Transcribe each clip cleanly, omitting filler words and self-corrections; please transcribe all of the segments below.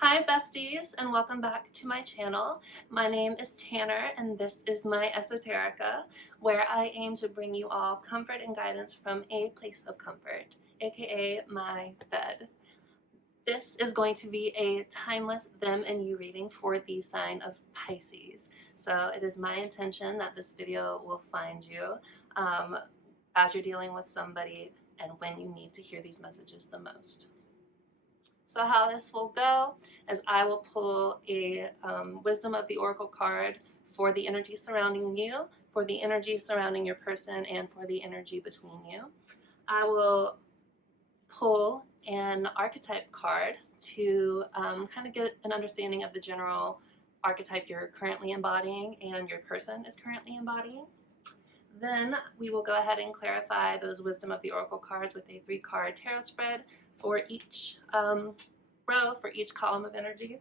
Hi besties, and welcome back to my channel. My name is Tanner and this is my Esoterica, where I aim to bring you all comfort and guidance from a place of comfort, aka my bed. This is going to be a timeless them and you reading for the sign of Pisces. So it is my intention that this video will find you as you're dealing with somebody and when you need to hear these messages the most. So how this will go is I will pull a Wisdom of the Oracle card for the energy surrounding you, for the energy surrounding your person, and for the energy between you. I will pull an archetype card to kind of get an understanding of the general archetype you're currently embodying and your person is currently embodying. Then we will go ahead and clarify those Wisdom of the Oracle cards with a 3-card tarot spread for each row, for each column of energy.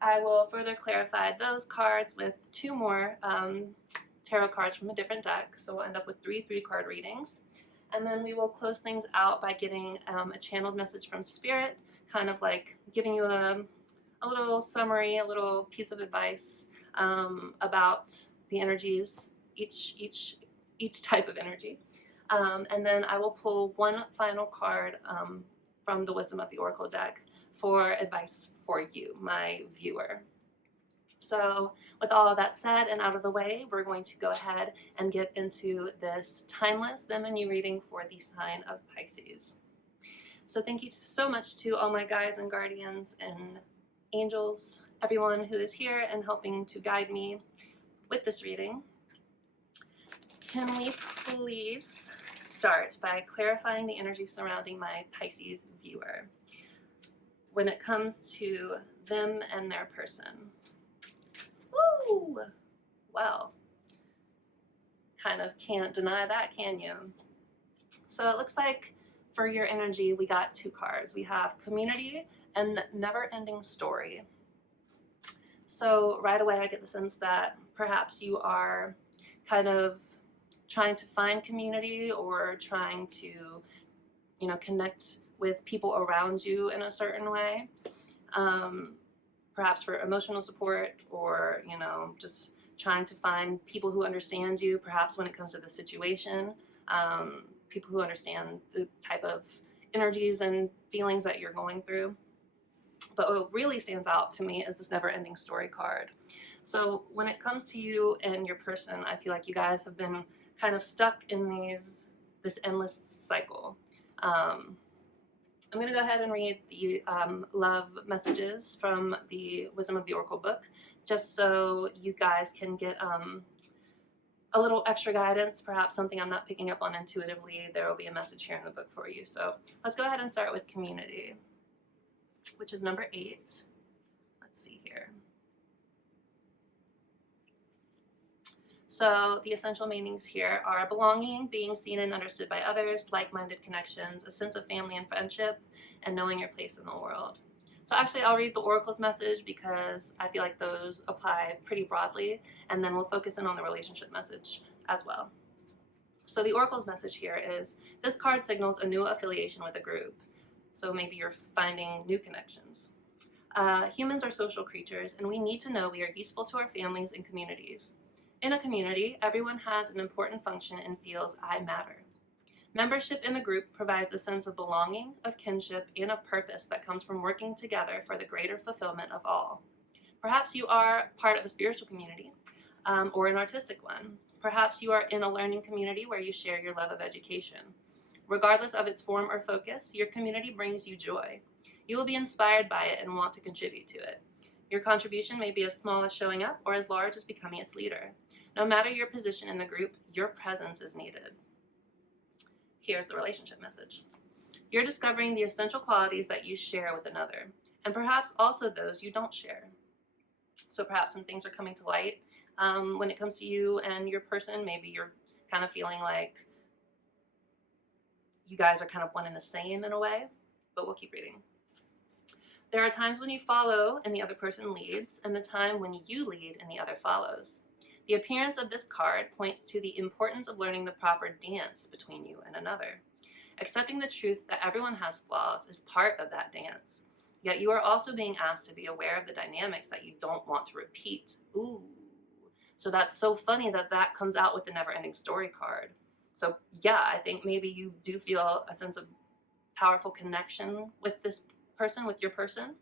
I will further clarify those cards with 2 more tarot cards from a different deck, so we'll end up with 3 3-card readings. And then we will close things out by getting a channeled message from Spirit, kind of like giving you a little summary, a little piece of advice about the energies, each type of energy. And then I will pull one final card from the Wisdom of the Oracle deck for advice for you, my viewer. So with all of that said and out of the way, we're going to go ahead and get into this timeless them and you reading for the sign of Pisces. So thank you so much to all my guides and guardians and angels, everyone who is here and helping to guide me with this reading. Can we please start by clarifying the energy surrounding my Pisces viewer when it comes to them and their person? Woo! Well, kind of can't deny that, can you? So it looks like for your energy, we got 2 cards. We have community and never-ending story. So right away, I get the sense that perhaps you are kind of trying to find community or trying to, connect with people around you in a certain way. Perhaps for emotional support or, just trying to find people who understand you, perhaps when it comes to the situation, people who understand the type of energies and feelings that you're going through. But what really stands out to me is this never-ending story card. So when it comes to you and your person, I feel like you guys have been kind of stuck in this endless cycle. I'm going to go ahead and read the love messages from the Wisdom of the Oracle book, just so you guys can get a little extra guidance, perhaps something I'm not picking up on intuitively. There will be a message here in the book for you. So let's go ahead and start with community, which is number 8. Let's see here. So the essential meanings here are belonging, being seen and understood by others, like-minded connections, a sense of family and friendship, and knowing your place in the world. So actually I'll read the Oracle's message because I feel like those apply pretty broadly, and then we'll focus in on the relationship message as well. So the Oracle's message here is, this card signals a new affiliation with a group. So maybe you're finding new connections. Humans are social creatures, and we need to know we are useful to our families and communities. In a community, everyone has an important function and feels I matter. Membership in the group provides a sense of belonging, of kinship, and of purpose that comes from working together for the greater fulfillment of all. Perhaps you are part of a spiritual community or an artistic one. Perhaps you are in a learning community where you share your love of education. Regardless of its form or focus, your community brings you joy. You will be inspired by it and want to contribute to it. Your contribution may be as small as showing up or as large as becoming its leader. No matter your position in the group, your presence is needed. Here's the relationship message. You're discovering the essential qualities that you share with another, and perhaps also those you don't share. So perhaps some things are coming to light when it comes to you and your person. Maybe you're kind of feeling like you guys are kind of one and the same in a way, but we'll keep reading. There are times when you follow and the other person leads, and the time when you lead and the other follows. The appearance of this card points to the importance of learning the proper dance between you and another. Accepting the truth that everyone has flaws is part of that dance. Yet you are also being asked to be aware of the dynamics that you don't want to repeat. Ooh. So that's so funny that that comes out with the never-ending story card. So yeah, I think maybe you do feel a sense of powerful connection with this person, with your person,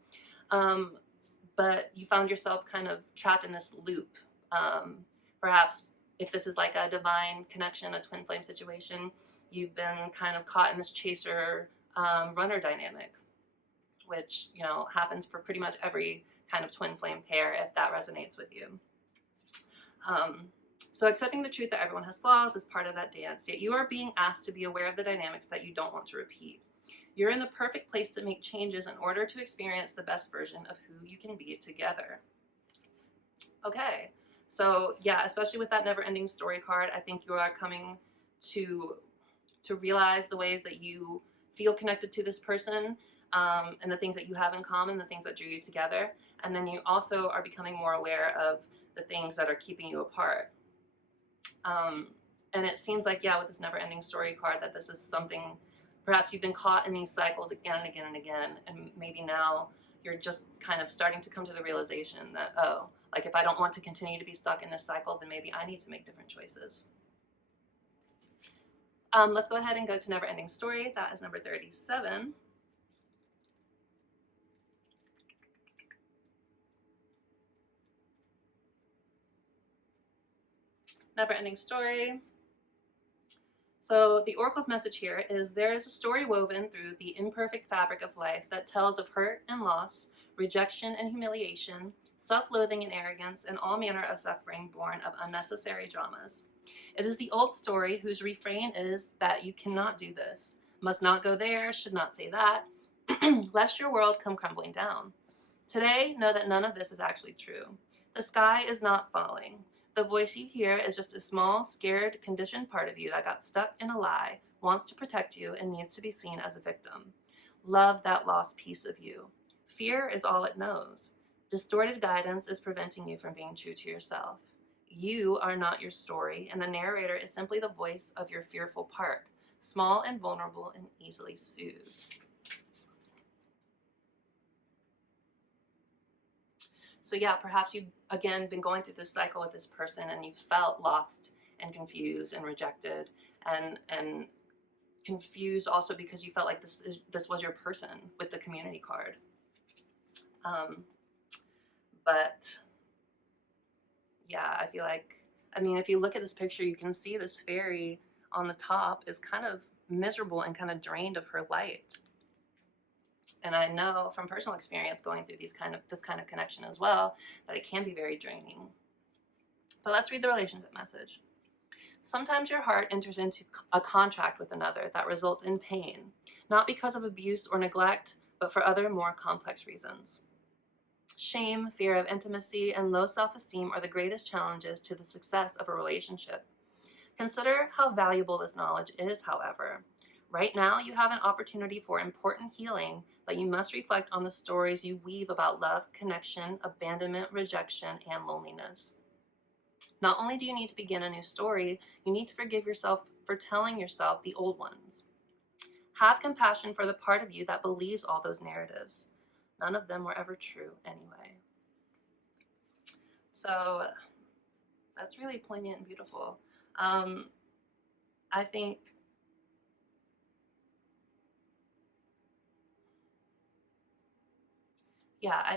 but you found yourself kind of trapped in this loop. Perhaps if this is like a divine connection, a twin flame situation, you've been kind of caught in this chaser runner dynamic, which, you know, happens for pretty much every kind of twin flame pair, if that resonates with you. So accepting the truth that everyone has flaws is part of that dance, yet you are being asked to be aware of the dynamics that you don't want to repeat. You're in the perfect place to make changes in order to experience the best version of who you can be together. Okay, so yeah, especially with that never-ending story card, I think you are coming to realize the ways that you feel connected to this person, and the things that you have in common, the things that drew you together. And then you also are becoming more aware of the things that are keeping you apart. And it seems like, yeah, with this never-ending story card, that this is something, perhaps you've been caught in these cycles again and again and again, and maybe now you're just kind of starting to come to the realization that, oh, like if I don't want to continue to be stuck in this cycle, then maybe I need to make different choices. Let's go ahead and go to never-ending story. That is number 37. Never-ending story. So the oracle's message here is there is a story woven through the imperfect fabric of life that tells of hurt and loss, rejection and humiliation, self-loathing and arrogance, and all manner of suffering born of unnecessary dramas. It is the old story whose refrain is that you cannot do this, must not go there, should not say that, lest your world come crumbling down. Today, know that none of this is actually true. The sky is not falling. The voice you hear is just a small, scared, conditioned part of you that got stuck in a lie, wants to protect you, and needs to be seen as a victim. Love that lost piece of you. Fear is all it knows. Distorted guidance is preventing you from being true to yourself. You are not your story, and the narrator is simply the voice of your fearful part, small and vulnerable and easily soothed. So yeah, perhaps you've, again, been going through this cycle with this person and you felt lost and confused and rejected and confused also because you felt like this was your person with the community card. But yeah, I feel like, I mean, if you look at this picture, you can see this fairy on the top is kind of miserable and kind of drained of her light. And I know from personal experience going through this kind of connection as well, that it can be very draining. But let's read the relationship message. Sometimes your heart enters into a contract with another that results in pain, not because of abuse or neglect, but for other more complex reasons. Shame, fear of intimacy, and low self-esteem are the greatest challenges to the success of a relationship. Consider how valuable this knowledge is, however. Right now, you have an opportunity for important healing, but you must reflect on the stories you weave about love, connection, abandonment, rejection, and loneliness. Not only do you need to begin a new story, you need to forgive yourself for telling yourself the old ones. Have compassion for the part of you that believes all those narratives. None of them were ever true anyway. So that's really poignant and beautiful. I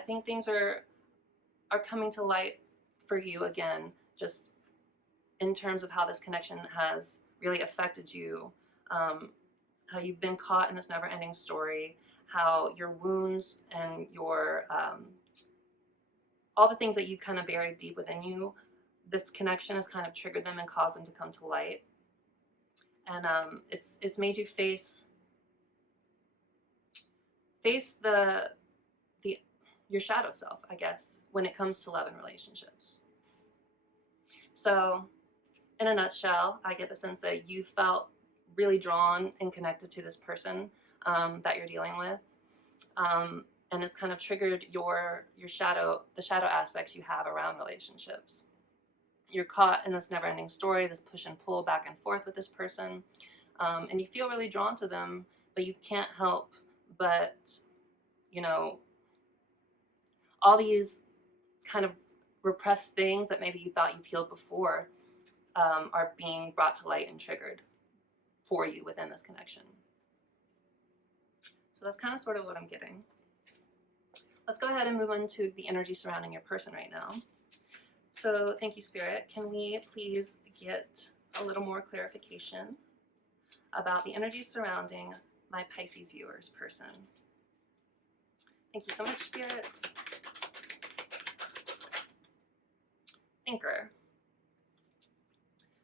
think things are coming to light for you again, just in terms of how this connection has really affected you, how you've been caught in this never-ending story, how your wounds and your all the things that you kind of buried deep within you, this connection has kind of triggered them and caused them to come to light. And it's made you face your shadow self, I guess, when it comes to love and relationships. So in a nutshell, I get the sense that you felt really drawn and connected to this person that you're dealing with. And it's kind of triggered the shadow aspects you have around relationships. You're caught in this never-ending story, this push and pull back and forth with this person, and you feel really drawn to them, but you can't help but, you know, all these kind of repressed things that maybe you thought you've healed before are being brought to light and triggered for you within this connection. So that's kind of sort of what I'm getting. Let's go ahead and move on to the energy surrounding your person right now. So thank you, Spirit. Can we please get a little more clarification about the energy surrounding my Pisces viewers person? Thank you so much, Spirit. Thinker.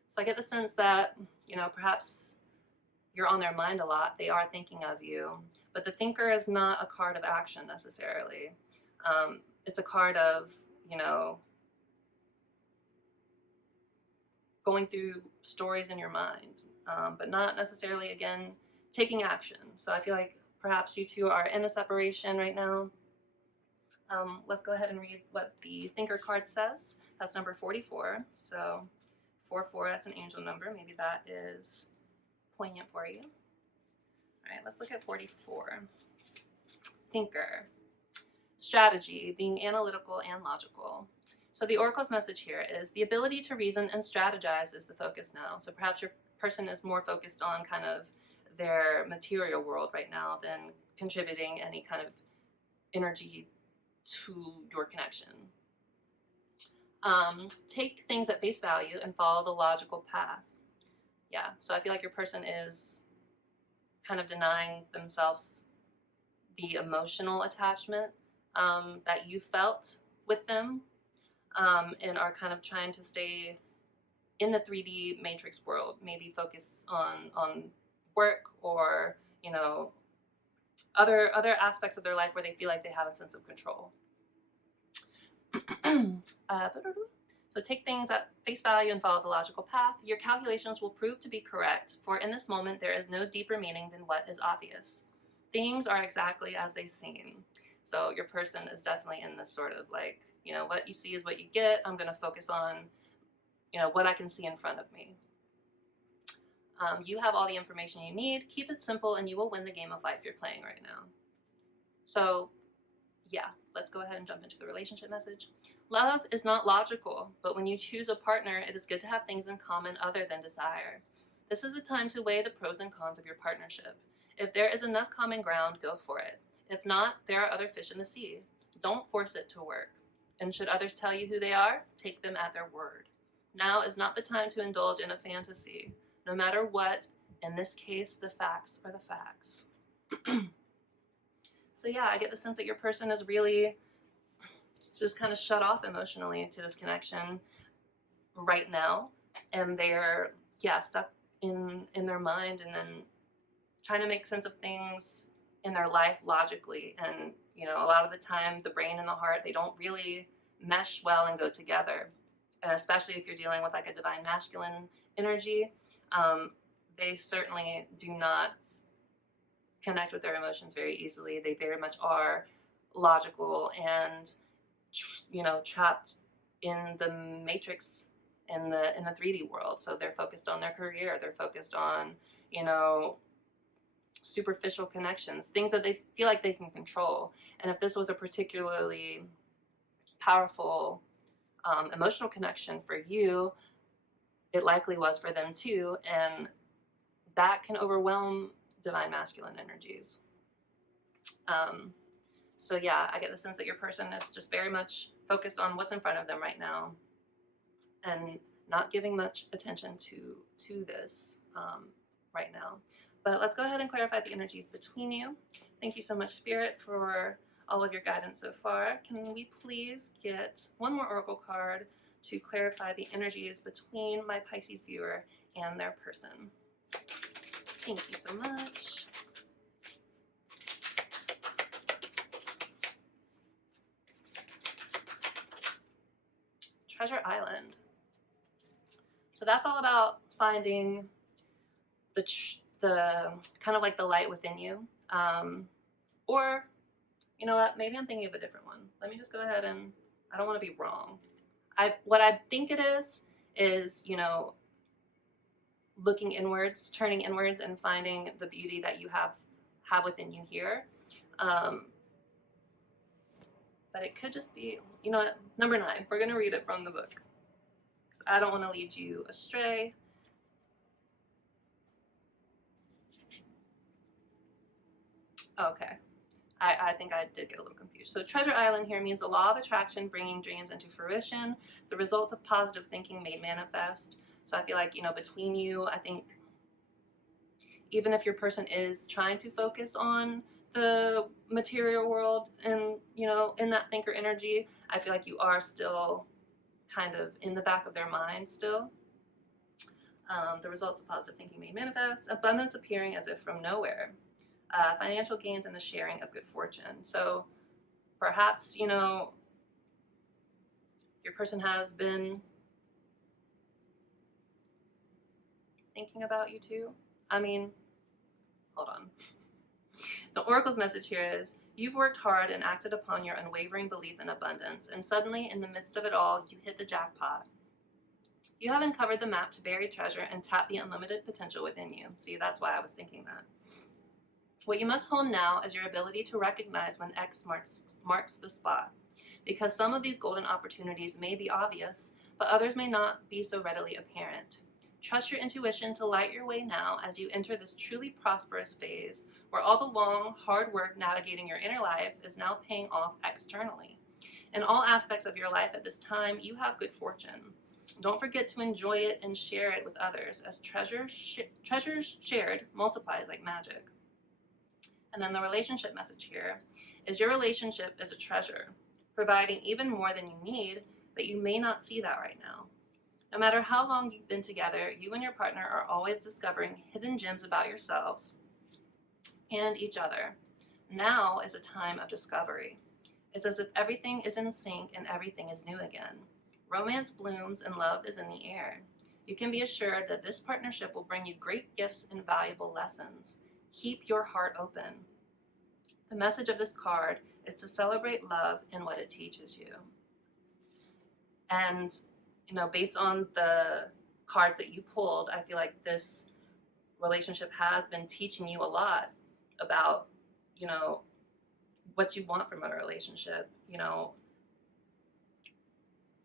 So I get the sense that, you know, perhaps you're on their mind a lot. They are thinking of you. But the thinker is not a card of action necessarily. It's a card of, you know, going through stories in your mind, but not necessarily, again, taking action. So I feel like perhaps you two are in a separation right now. Let's go ahead and read what the thinker card says. That's number 44. So 44, that's an angel number. Maybe that is poignant for you. All right, let's look at 44. Thinker. Strategy, being analytical and logical. So the oracle's message here is the ability to reason and strategize is the focus now. So perhaps your person is more focused on kind of their material world right now than contributing any kind of energy to your connection. Take things at face value and follow the logical path. Yeah, so I feel like your person is kind of denying themselves the emotional attachment that you felt with them, and are kind of trying to stay in the 3D matrix world, maybe focus on work or, you know, other aspects of their life where they feel like they have a sense of control. So take things at face value and follow the logical path. Your calculations will prove to be correct, for in this moment there is no deeper meaning than what is obvious. Things are exactly as they seem. So your person is definitely in this sort of like, you know, what you see is what you get. I'm going to focus on, you know, what I can see in front of me. You have all the information you need. Keep it simple and you will win the game of life you're playing right now. So yeah, let's go ahead and jump into the relationship message. Love is not logical, but when you choose a partner, it is good to have things in common other than desire. This is a time to weigh the pros and cons of your partnership. If there is enough common ground, go for it. If not, there are other fish in the sea. Don't force it to work. And should others tell you who they are, take them at their word. Now is not the time to indulge in a fantasy. No matter what, in this case, the facts are the facts. So yeah, I get the sense that your person is really just kind of shut off emotionally to this connection right now. And they're, yeah, stuck in their mind and then trying to make sense of things in their life logically. And, you know, a lot of the time, the brain and the heart, they don't really mesh well and go together. And especially if you're dealing with like a divine masculine energy, they certainly do not connect with their emotions very easily. They very much are logical and, you know, trapped in the matrix in the 3D world. So they're focused on their career. They're focused on, you know, superficial connections, things that they feel like they can control. And if this was a particularly powerful emotional connection for you, it likely was for them too. And that can overwhelm divine masculine energies. So yeah, I get the sense that your person is just very much focused on what's in front of them right now and not giving much attention to this right now. But let's go ahead and clarify the energies between you. Thank you so much, Spirit, for all of your guidance so far. Can we please get one more oracle card to clarify the energies between my Pisces viewer and their person? Thank you so much. Treasure Island. So that's all about finding the kind of like the light within you. Or, you know what, maybe I'm thinking of a different one. Let me just go ahead and, I don't want to be wrong. What I think it is, you know, looking inwards, turning inwards and finding the beauty that you have within you here. but it could just be, you know what, number 9. We're going to read it from the book because I don't want to lead you astray. Okay. I think I did get a little confused. So Treasure Island here means the law of attraction bringing dreams into fruition, the results of positive thinking made manifest. So I feel like, you know, between you, I think even if your person is trying to focus on the material world and, you know, in that thinker energy, I feel like you are still kind of in the back of their mind still. The results of positive thinking made manifest, abundance appearing as if from nowhere. Financial gains and the sharing of good fortune. So perhaps, you know, your person has been thinking about you too. I mean, hold on. The Oracle's message here is, you've worked hard and acted upon your unwavering belief in abundance, and suddenly, in the midst of it all, you hit the jackpot. You have uncovered the map to buried treasure and tap the unlimited potential within you. See, that's why I was thinking that. What you must hone now is your ability to recognize when X marks the spot, because some of these golden opportunities may be obvious, but others may not be so readily apparent. Trust your intuition to light your way now as you enter this truly prosperous phase where all the long, hard work navigating your inner life is now paying off externally. In all aspects of your life at this time, you have good fortune. Don't forget to enjoy it and share it with others, as treasures shared multiplied like magic. And then the relationship message here is, your relationship is a treasure, providing even more than you need, but you may not see that right now. No matter how long you've been together, you and your partner are always discovering hidden gems about yourselves and each other. Now is a time of discovery. It's as if everything is in sync and everything is new again. Romance blooms and love is in the air. You can be assured that this partnership will bring you great gifts and valuable lessons. Keep your heart open. The message of this card is to celebrate love and what it teaches you. And, you know, based on the cards that you pulled, I feel like this relationship has been teaching you a lot about, you know, what you want from a relationship. You know,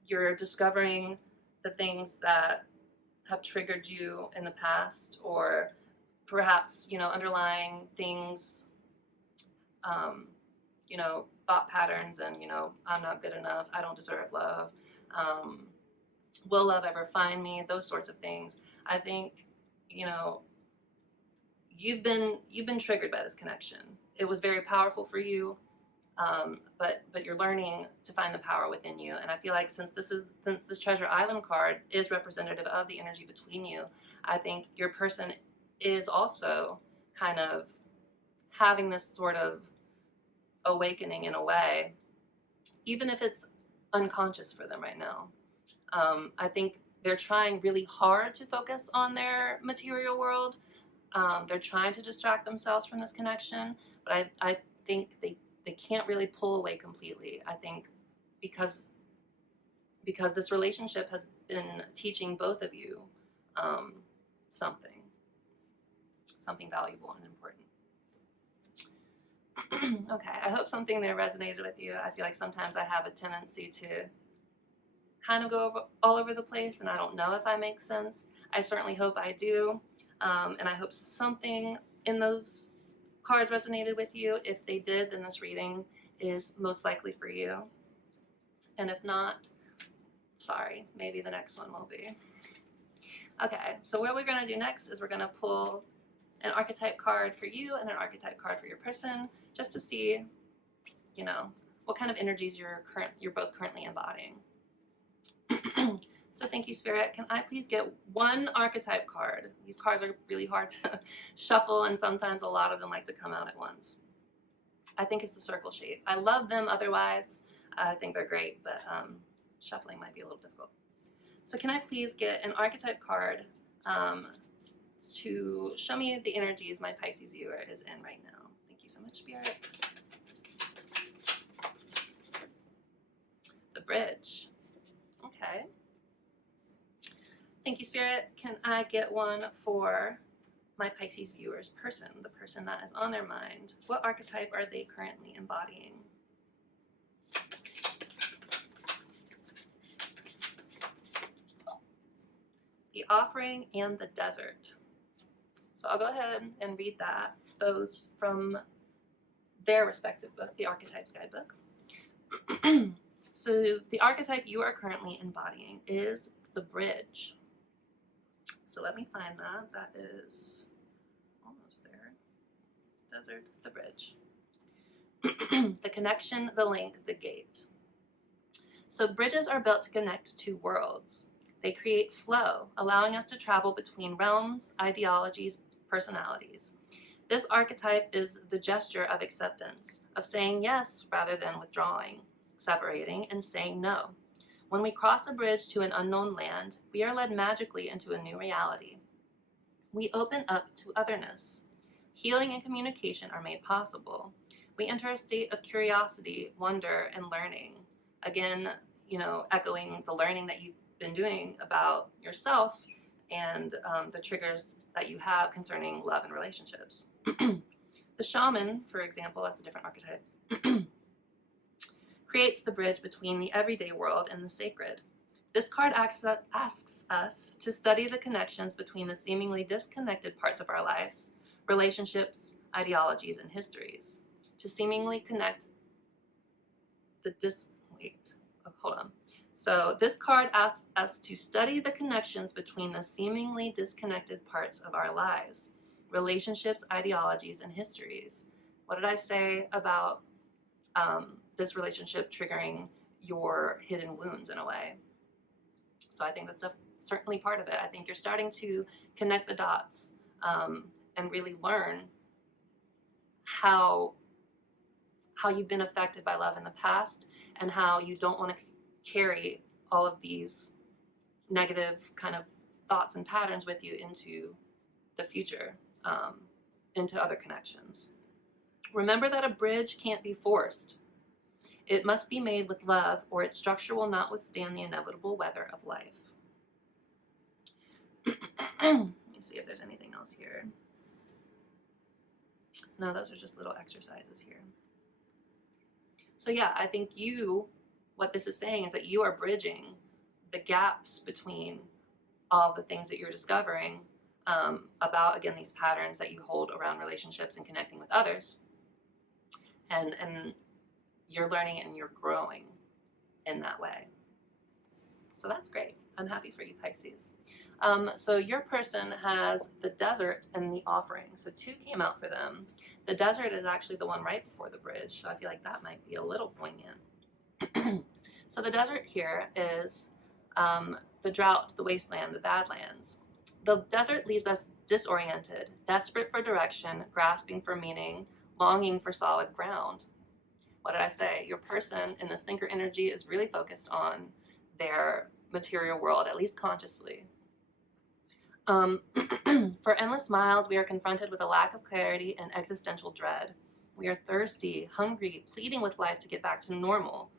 you're discovering the things that have triggered you in the past, or perhaps, you know, underlying things, you know, thought patterns and, you know, I'm not good enough, I don't deserve love, will love ever find me, those sorts of things. I think, you know, you've been triggered by this connection. It was very powerful for you, but you're learning to find the power within you. And I feel like since this Treasure Island card is representative of the energy between you, I think your person is also kind of having this sort of awakening in a way, even if it's unconscious for them right now. I think they're trying really hard to focus on their material world. They're trying to distract themselves from this connection, but I think they can't really pull away completely. I think because this relationship has been teaching both of you something valuable and important. Okay, I hope something there resonated with you. I feel like sometimes I have a tendency to kind of go all over the place, and I don't know if I make sense. I certainly hope I do, and I hope something in those cards resonated with you. If they did, then this reading is most likely for you. And if not, sorry, maybe the next one will be. Okay, so what we're going to do next is we're going to pull an archetype card for you and an archetype card for your person, just to see, you know, what kind of energies you're both currently embodying. So thank you, Spirit. Can I please get one archetype card? These cards are really hard to shuffle, and sometimes a lot of them like to come out at once. I think it's the circle shape. I love them otherwise. I think they're great, but shuffling might be a little difficult. So can I please get an archetype card to show me the energies my Pisces viewer is in right now? Thank you so much, Spirit. The bridge. Okay. Thank you, Spirit. Can I get one for my Pisces viewer's person, the person that is on their mind? What archetype are they currently embodying? the offering, and the desert. So I'll go ahead and read those from their respective book, the Archetypes Guidebook. So the archetype you are currently embodying is the bridge. So let me find that. That is almost there. Desert, the bridge. The connection, the link, the gate. So bridges are built to connect two worlds. They create flow, allowing us to travel between realms, ideologies, personalities. This archetype is the gesture of acceptance, of saying yes rather than withdrawing, separating, and saying no. When we cross a bridge to an unknown land, we are led magically into a new reality. We open up to otherness. Healing and communication are made possible. We enter a state of curiosity, wonder, and learning. Again, echoing the learning that you've been doing about yourself and the triggers that you have concerning love and relationships. The shaman, for example, that's a different archetype, creates the bridge between the everyday world and the sacred. This card asks us to study the connections between the seemingly disconnected parts of our lives, relationships, ideologies, and histories. To seemingly connect So this card asks us to study the connections between the seemingly disconnected parts of our lives, relationships, ideologies, and histories. What did I say about this relationship triggering your hidden wounds in a way? So I think that's certainly part of it. I think you're starting to connect the dots and really learn how you've been affected by love in the past and how you don't want to carry all of these negative kind of thoughts and patterns with you into the future, into other connections. Remember that a bridge can't be forced. It must be made with love, or its structure will not withstand the inevitable weather of life. Let me see if there's anything else here. No, those are just little exercises here. So yeah, I think what this is saying is that you are bridging the gaps between all the things that you're discovering about, again, these patterns that you hold around relationships and connecting with others. And you're learning and you're growing in that way. So that's great. I'm happy for you, Pisces. So your person has the desert and the offering. So 2 came out for them. The desert is actually the one right before the bridge. So I feel like that might be a little poignant. So the desert here is the drought, the wasteland, the badlands. The desert leaves us disoriented, desperate for direction, grasping for meaning, longing for solid ground. What did I say? Your person in this thinker energy is really focused on their material world, at least consciously. For endless miles, we are confronted with a lack of clarity and existential dread. We are thirsty, hungry, pleading with life to get back to normal,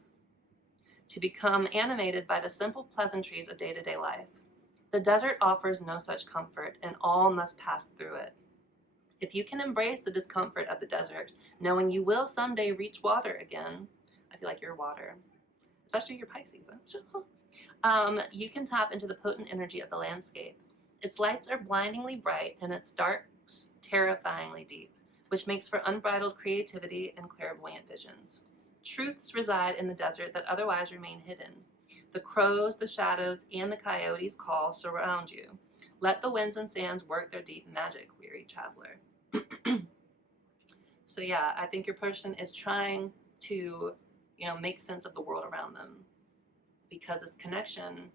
to become animated by the simple pleasantries of day-to-day life. The desert offers no such comfort, and all must pass through it. If you can embrace the discomfort of the desert, knowing you will someday reach water again, I feel like you're water, especially your Pisces, you can tap into the potent energy of the landscape. Its lights are blindingly bright and its darks terrifyingly deep, which makes for unbridled creativity and clairvoyant visions. Truths reside in the desert that otherwise remain hidden. The crows, the shadows, and the coyotes' call surround you. Let the winds and sands work their deep magic, weary traveler. So yeah, I think your person is trying to, make sense of the world around them, because this connection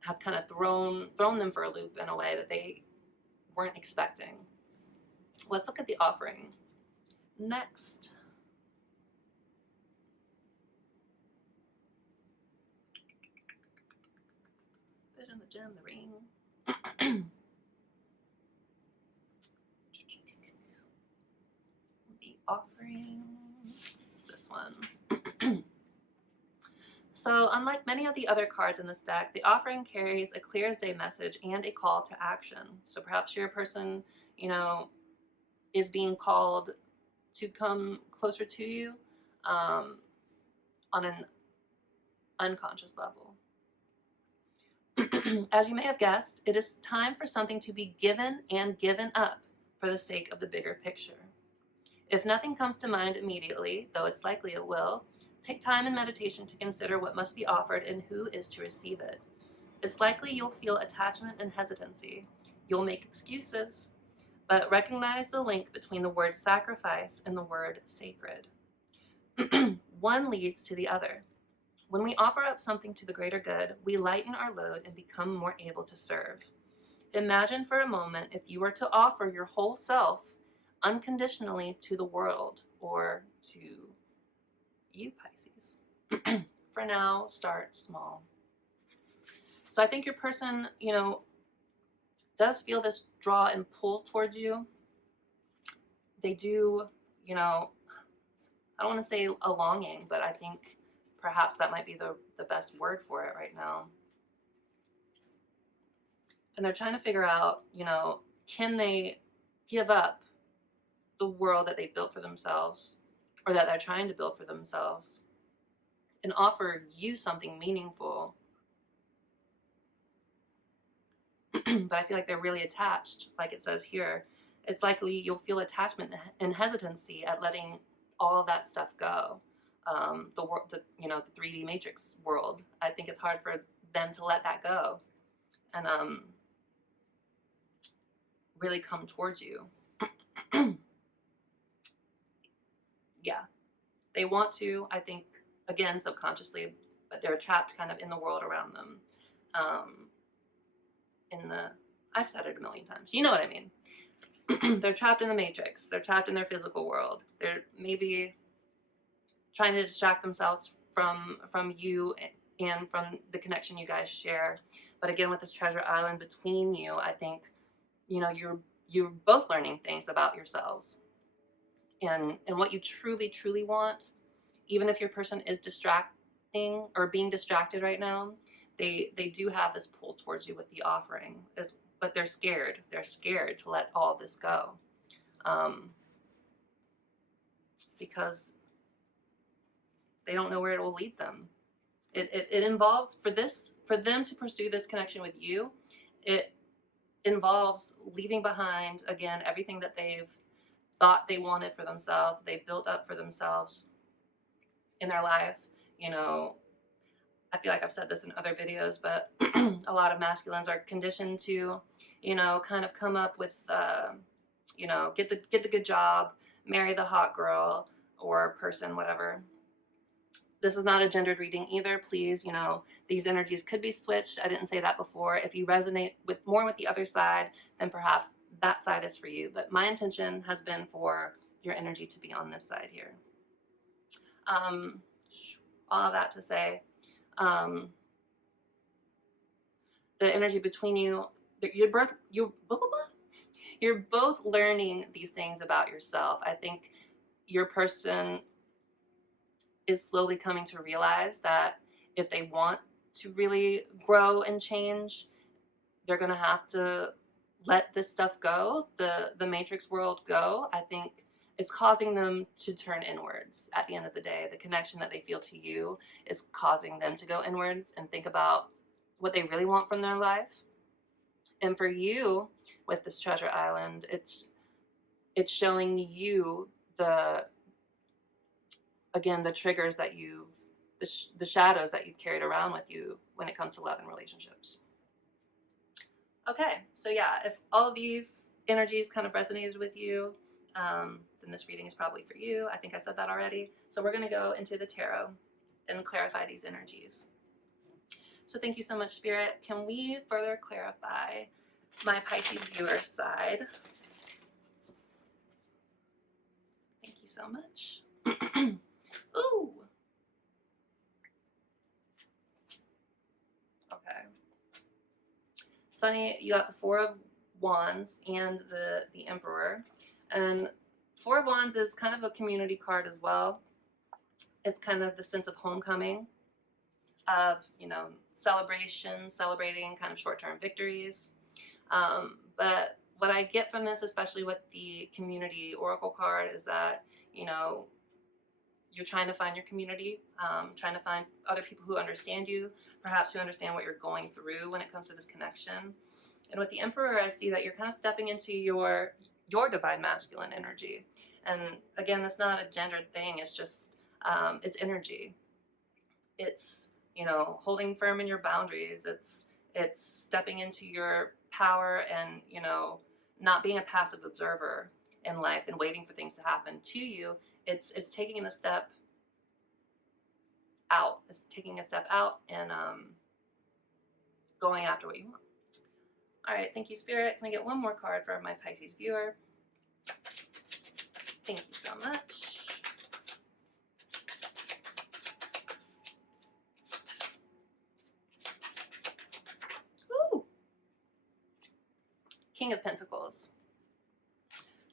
has kind of thrown them for a loop in a way that they weren't expecting. Let's look at the offering next. Vision, the gem, the ring. The offering is this one. So unlike many of the other cards in this deck, the offering carries a clear as day message and a call to action. So perhaps your person, is being called to come closer to you on an unconscious level. As you may have guessed, it is time for something to be given and given up for the sake of the bigger picture. If nothing comes to mind immediately, though it's likely it will, take time in meditation to consider what must be offered and who is to receive it. It's likely you'll feel attachment and hesitancy. You'll make excuses, but recognize the link between the word sacrifice and the word sacred. One leads to the other. When we offer up something to the greater good, we lighten our load and become more able to serve. Imagine for a moment if you were to offer your whole self unconditionally to the world, or to you, Pisces. For now, start small. So I think your person, does feel this draw and pull towards you. They do, I don't want to say a longing, but I think perhaps that might be the best word for it right now. And they're trying to figure out, can they give up the world that they built for themselves, or that they're trying to build for themselves, and offer you something meaningful. But I feel like they're really attached, like it says here. It's likely you'll feel attachment and hesitancy at letting all of that stuff go. The 3D matrix world. I think it's hard for them to let that go and really come towards you. Yeah, they want to, I think, again, subconsciously, but they're trapped kind of in the world around them. I've said it a million times. You know what I mean. They're trapped in the matrix. They're trapped in their physical world. They're maybe trying to distract themselves from you and from the connection you guys share. But again, with this treasure island between you, I think, you're both learning things about yourselves and what you truly, truly want. Even if your person is distracting or being distracted right now, they do have this pull towards you with the offering, but they're scared. They're scared to let all this go, because they don't know where it will lead them. It involves, for them to pursue this connection with you, it involves leaving behind, again, everything that they've thought they wanted for themselves, they built up for themselves in their life. I feel like I've said this in other videos, but a lot of masculines are conditioned to, kind of come up with, get the good job, marry the hot girl or person, whatever. This is not a gendered reading either. Please, these energies could be switched. I didn't say that before. If you resonate more with the other side, then perhaps that side is for you. But my intention has been for your energy to be on this side here. All of that to say, the energy between you, you're both learning these things about yourself. I think your person is slowly coming to realize that if they want to really grow and change, they're going to have to let this stuff go, the matrix world go. I think it's causing them to turn inwards at the end of the day. The connection that they feel to you is causing them to go inwards and think about what they really want from their life. And for you, with this treasure island, it's showing you the triggers that the shadows that you've carried around with you when it comes to love and relationships. Okay, so yeah, if all of these energies kind of resonated with you, then this reading is probably for you. I think I said that already. So we're going to go into the tarot and clarify these energies. So thank you so much, Spirit. Can we further clarify my Pisces viewer side? Thank you so much. Ooh. Okay. Sunny, you got the Four of Wands and the Emperor. And Four of Wands is kind of a community card as well. It's kind of the sense of homecoming, of, celebration, celebrating kind of short-term victories. But what I get from this, especially with the community oracle card, is that, you're trying to find your community, trying to find other people who understand you, perhaps who understand what you're going through when it comes to this connection. And with the Emperor, I see that you're kind of stepping into your divine masculine energy. And again, that's not a gendered thing. It's just, it's energy. It's, you know, holding firm in your boundaries. It's stepping into your power and, you know, not being a passive observer in life and waiting for things to happen to you. It's taking a step out. It's taking a step out and going after what you want. All right, thank you, Spirit. Can I get one more card for my Pisces viewer? Thank you so much. Ooh. King of Pentacles.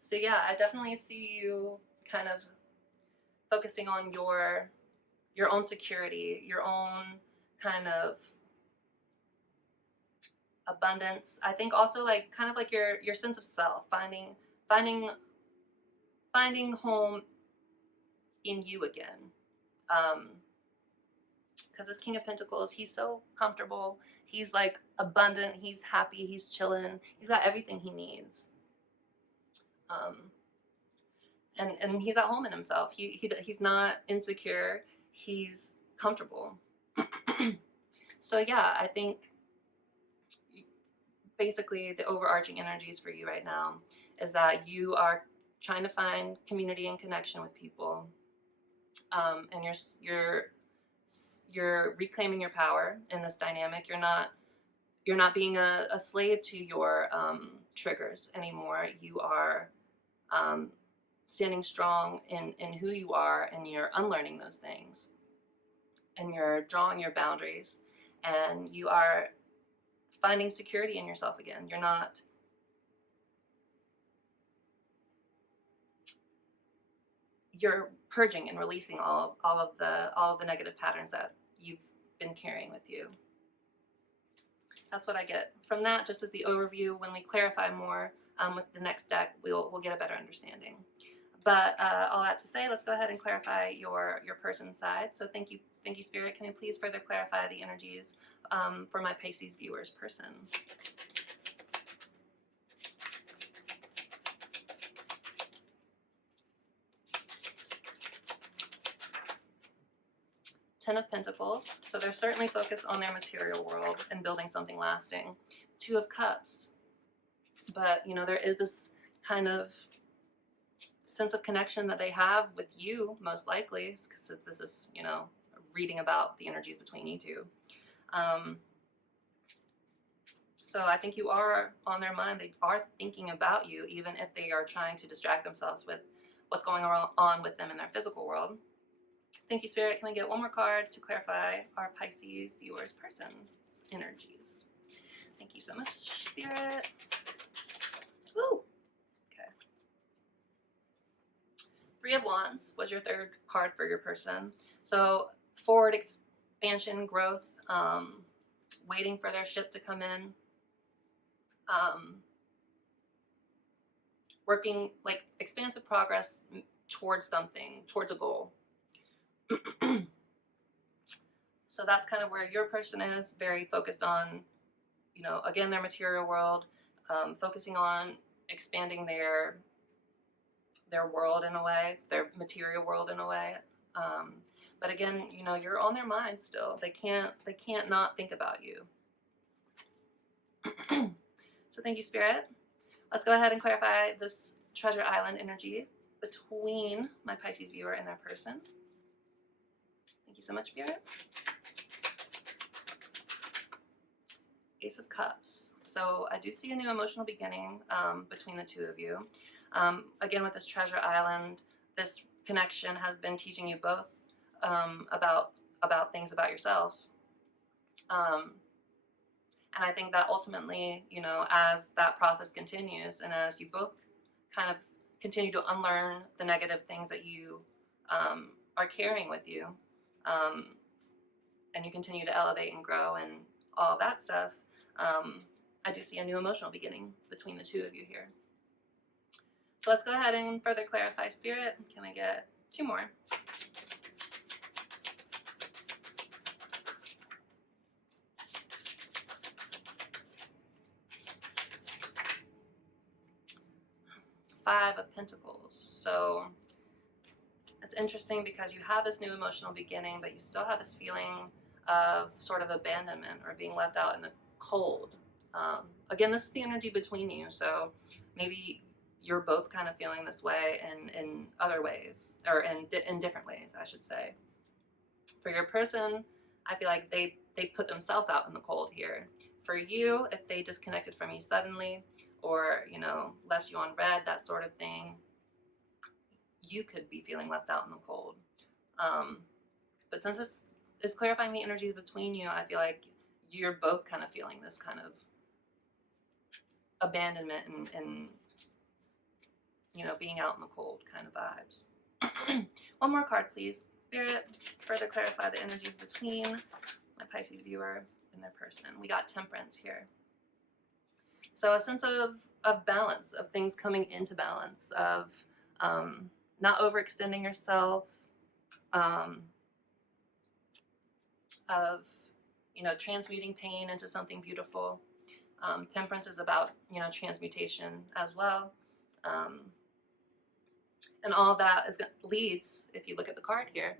So yeah, I definitely see you kind of focusing on your own security, your own kind of abundance. I think also like kind of like your sense of self, finding home in you again. Because this King of Pentacles, he's so comfortable. He's like abundant. He's happy. He's chilling. He's got everything he needs. And he's at home in himself. He's not insecure. He's comfortable. So yeah, I think basically the overarching energies for you right now is that you are trying to find community and connection with people, and you're reclaiming your power in this dynamic. You're not being a slave to your triggers anymore. You are standing strong in who you are, and you're unlearning those things, and you're drawing your boundaries, and you are finding security in yourself again. You're purging and releasing all of the negative patterns that you've been carrying with you. That's what I get from that, just as the overview. When we clarify more with the next deck, we'll get a better understanding. But all that to say, let's go ahead and clarify your person's side. So thank you, Spirit. Can you please further clarify the energies for my Pisces viewer's person? Ten of Pentacles. So they're certainly focused on their material world and building something lasting. Two of Cups. But, you know, there is this kind of sense of connection that they have with you, most likely, because this is, you know, reading about the energies between you two. So I think you are on their mind. They are thinking about you, even if they are trying to distract themselves with what's going on with them in their physical world. Thank you, Spirit. Can we get one more card to clarify our Pisces viewer's person's energies? Thank you so much, Spirit. Woo! Okay. Three of Wands was your third card for your person. So forward expansion, growth, waiting for their ship to come in, working like expansive progress towards something, towards a goal. So that's kind of where your person is, very focused on, you know, again, their material world, focusing on expanding their world in a way, their material world in a way. But again, you know, you're on their mind still. They can't not think about you. So thank you, Spirit. Let's go ahead and clarify this Treasure Island energy between my Pisces viewer and their person. Thank you so much, Spirit. Ace of Cups. So I do see a new emotional beginning between the two of you. Again, with this Treasure Island, this connection has been teaching you both about things about yourselves. And I think that ultimately, you know, as that process continues and as you both kind of continue to unlearn the negative things that you are carrying with you, and you continue to elevate and grow and all that stuff, I do see a new emotional beginning between the two of you here. So let's go ahead and further clarify, Spirit. Can we get two more? Five of Pentacles. So it's interesting because you have this new emotional beginning, but you still have this feeling of sort of abandonment or being left out in the cold. Again, this is the energy between you, so maybe you're both kind of feeling this way in other ways, or in different ways, I should say. For your person, I feel like they put themselves out in the cold here. For you, if they disconnected from you suddenly, or, you know, left you on red, that sort of thing, you could be feeling left out in the cold. But since this is clarifying the energies between you, I feel like you're both kind of feeling this kind of abandonment and you know, being out in the cold kind of vibes. One more card, please. Spirit, further clarify the energies between my Pisces viewer and their person. We got Temperance here. So a sense of balance, of things coming into balance, of not overextending yourself, of, you know, transmuting pain into something beautiful. Temperance is about, you know, transmutation as well. And all that leads, if you look at the card here,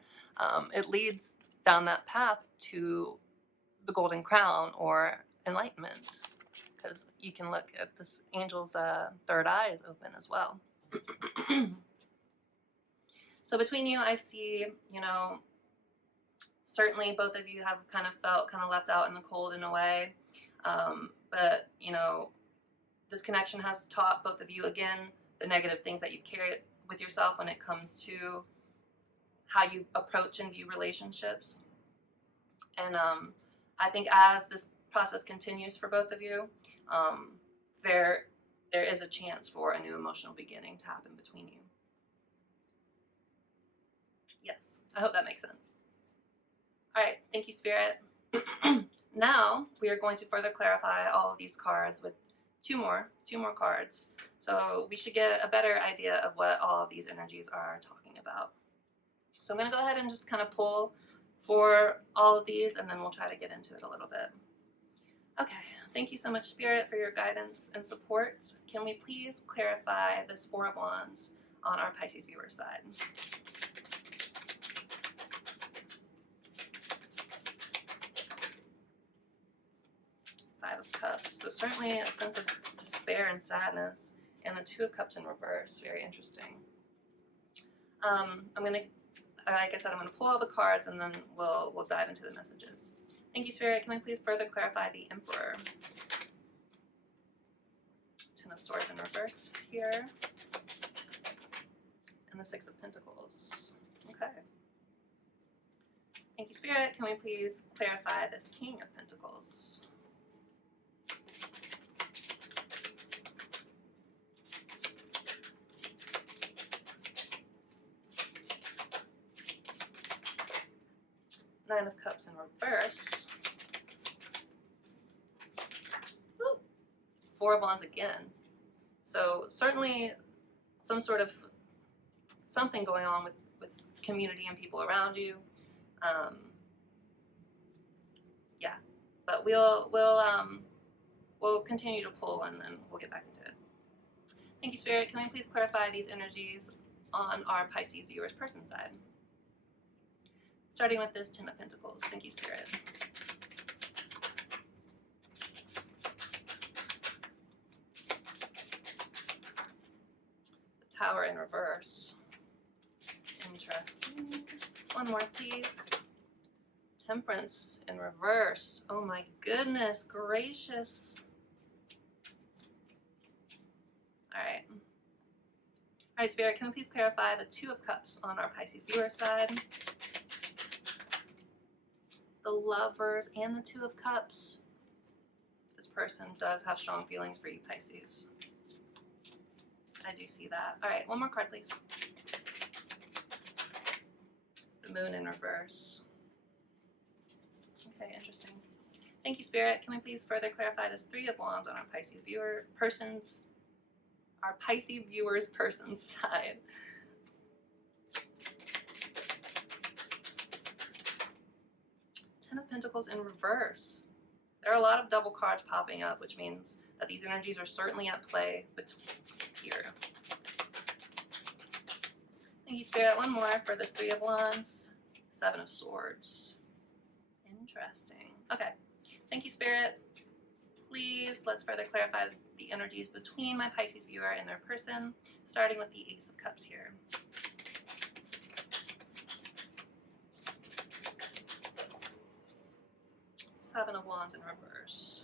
it leads down that path to the Golden Crown or enlightenment, because you can look at this angel's third eye is open as well. So between you, I see, you know, certainly both of you have kind of felt kind of left out in the cold in a way, but, you know, this connection has taught both of you, again, the negative things that you carry with yourself when it comes to how you approach and view relationships. And I think as this process continues for both of you, there is a chance for a new emotional beginning to happen between you. Yes, I hope that makes sense. All right, thank you, Spirit. Now we are going to further clarify all of these cards with two more cards. So we should get a better idea of what all of these energies are talking about. So I'm going to go ahead and just kind of pull for all of these, and then we'll try to get into it a little bit. Okay, thank you so much, Spirit, for your guidance and support. Can we please clarify this Four of Wands on our Pisces viewer side? Five of Cups. So certainly a sense of despair and sadness. And the Two of Cups in reverse. Very interesting. I'm going to, like I said, I'm going to pull all the cards and then we'll dive into the messages. Thank you, Spirit. Can we please further clarify the Emperor? Ten of Swords in reverse here. And the Six of Pentacles. Okay. Thank you, Spirit. Can we please clarify this King of Pentacles? Nine of Cups in reverse. Ooh. Four of Wands again. So certainly some sort of something going on with community and people around you. Yeah, but we'll continue to pull and then we'll get back into it. Thank you, Spirit. Can we please clarify these energies on our Pisces viewers person side? Starting with this Ten of Pentacles. Thank you, Spirit. The Tower in reverse. Interesting. One more, please. Temperance in reverse. Oh my goodness gracious. All right, Spirit, can we please clarify the Two of Cups on our Pisces viewer side? The Lovers and the Two of Cups. This person does have strong feelings for you, Pisces. I do see that. All right, one more card, please. The Moon in reverse. Okay, interesting. Thank you, Spirit. Can we please further clarify this Three of Wands on our Pisces viewer person's, our Pisces viewers person's side? Ten of Pentacles in reverse. There are a lot of double cards popping up, which means that these energies are certainly at play here. Thank you, Spirit. One more for this Three of Wands. Seven of Swords. Interesting. Okay. Thank you, Spirit. Please, let's further clarify the energies between my Pisces viewer and their person, starting with the Ace of Cups here. Seven of Wands in reverse.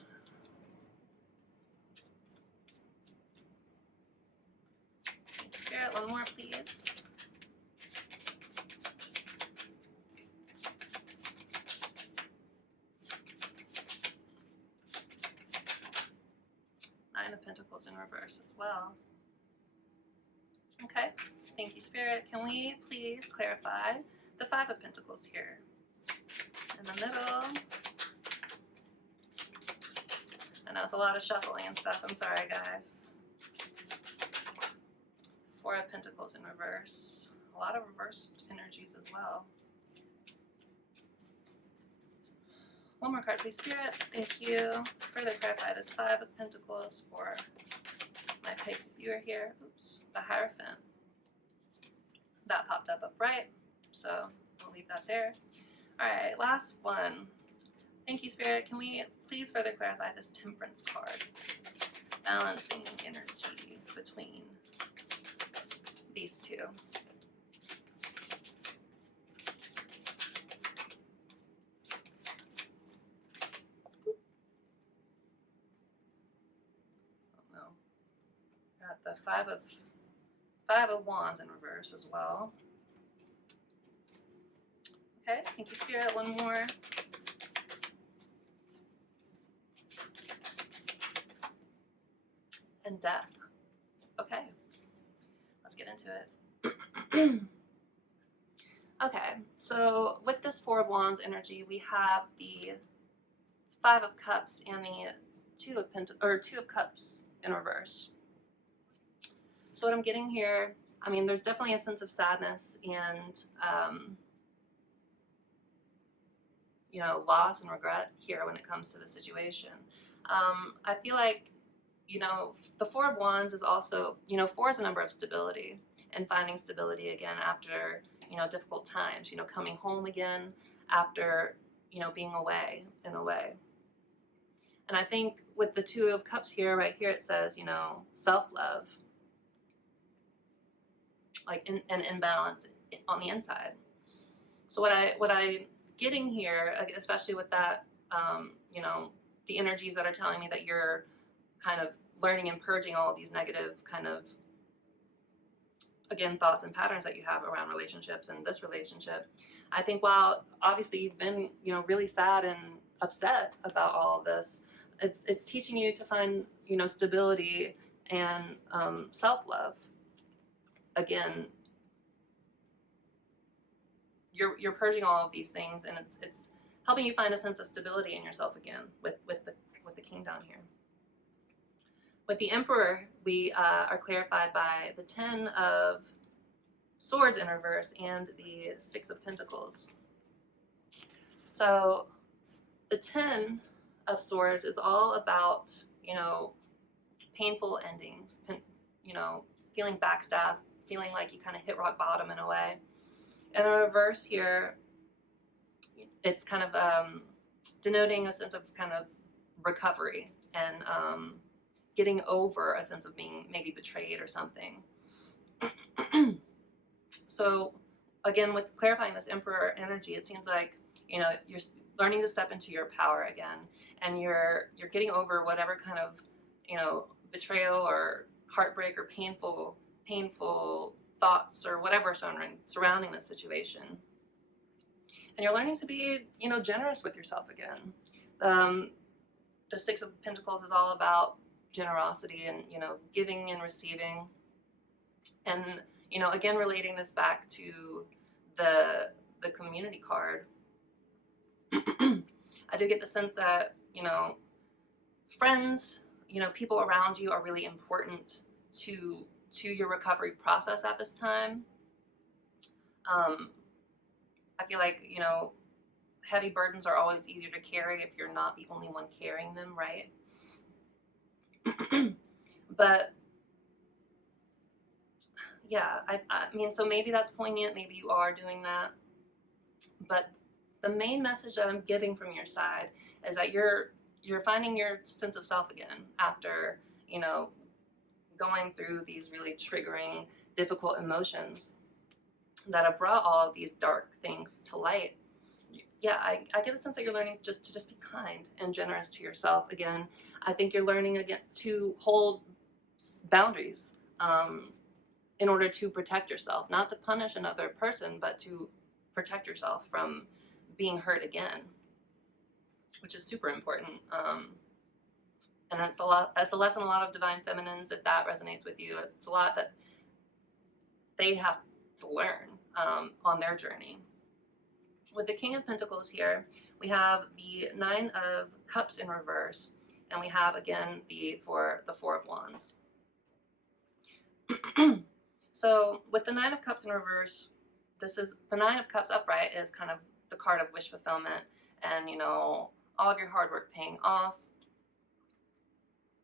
Thank you, Spirit. One more, please. Nine of Pentacles in reverse as well. Okay, thank you, Spirit. Can we please clarify the Five of Pentacles here? In the middle. I know it's a lot of shuffling and stuff. I'm sorry, guys. Four of Pentacles in reverse. A lot of reversed energies as well. One more card, please, Spirit. Thank you. Further clarify this Five of Pentacles for my Pisces viewer here. Oops, the Hierophant. That popped up upright, so we'll leave that there. All right, last one. Thank you, Spirit. Can we please further clarify this Temperance card? This balancing energy between these two. Got the Five of Wands in reverse as well. Okay, thank you, Spirit. One more. And Death. Okay, let's get into it. Okay, so with this Four of Wands energy, we have the Five of Cups and the Two of Cups in reverse. So what I'm getting here, I mean, there's definitely a sense of sadness and, you know, loss and regret here when it comes to the situation. I feel like, you know, the Four of Wands is also, you know, four is a number of stability and finding stability again after, you know, difficult times, you know, coming home again after, you know, being away in a way. And I think with the Two of Cups here, right here, it says, you know, self-love, like an imbalance on the inside. So what I'm getting here, especially with that, you know, the energies that are telling me that you're kind of learning and purging all of these negative kind of, again, thoughts and patterns that you have around relationships and this relationship. I think while obviously you've been, you know, really sad and upset about all of this, it's teaching you to find, you know, stability and self-love. Again, you're purging all of these things, and it's helping you find a sense of stability in yourself again with the King down here. With the Emperor, we are clarified by the Ten of Swords in reverse and the Six of Pentacles. So the Ten of Swords is all about, you know, painful endings, you know, feeling backstabbed, feeling like you kind of hit rock bottom in a way. And the reverse here, it's kind of denoting a sense of kind of recovery and getting over a sense of being maybe betrayed or something. So again, with clarifying this Emperor energy, it seems like, you know, you're learning to step into your power again, and you're getting over whatever kind of, you know, betrayal or heartbreak or painful thoughts or whatever surrounding this situation. And you're learning to be, you know, generous with yourself again. The Six of Pentacles is all about generosity and, you know, giving and receiving. And, you know, again, relating this back to the community card, I do get the sense that, you know, friends, you know, people around you are really important to your recovery process at this time. I feel like, you know, heavy burdens are always easier to carry if you're not the only one carrying them, right? But yeah, I mean, so maybe that's poignant, maybe you are doing that, but the main message that I'm getting from your side is that you're finding your sense of self again after, you know, going through these really triggering, difficult emotions that have brought all of these dark things to light. Yeah, I get a sense that you're learning just to just be kind and generous to yourself again. I think you're learning again to hold boundaries in order to protect yourself, not to punish another person, but to protect yourself from being hurt again, which is super important. And that's a lesson a lot of divine feminines, if that resonates with you, it's a lot that they have to learn on their journey. With the King of Pentacles here, we have the Nine of Cups in reverse, and we have again the Four of Wands. So with the Nine of Cups in reverse, this is the Nine of Cups upright is kind of the card of wish fulfillment and, you know, all of your hard work paying off.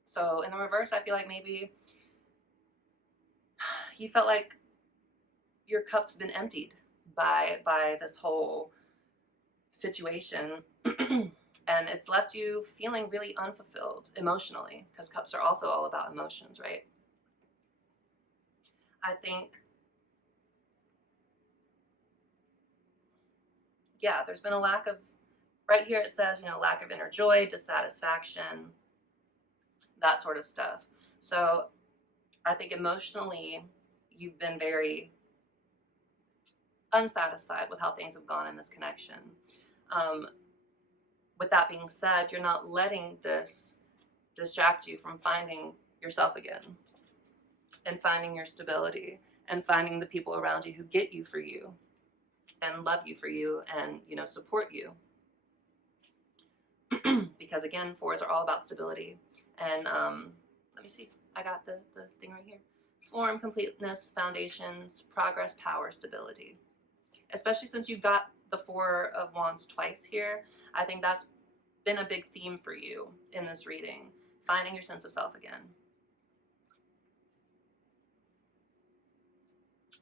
So in the reverse, I feel like maybe you felt like your cup's been emptied by this whole situation and it's left you feeling really unfulfilled emotionally, because cups are also all about emotions, right? I think, yeah, there's been a lack of, right here it says, you know, lack of inner joy, dissatisfaction, that sort of stuff. So I think emotionally you've been very unsatisfied with how things have gone in this connection. With that being said, you're not letting this distract you from finding yourself again and finding your stability and finding the people around you who get you for you and love you for you and, you know, support you. Because again, fours are all about stability. And let me see, I got the thing right here. Form, completeness, foundations, progress, power, stability. Especially since you got the Four of Wands twice here, I think that's been a big theme for you in this reading, finding your sense of self again.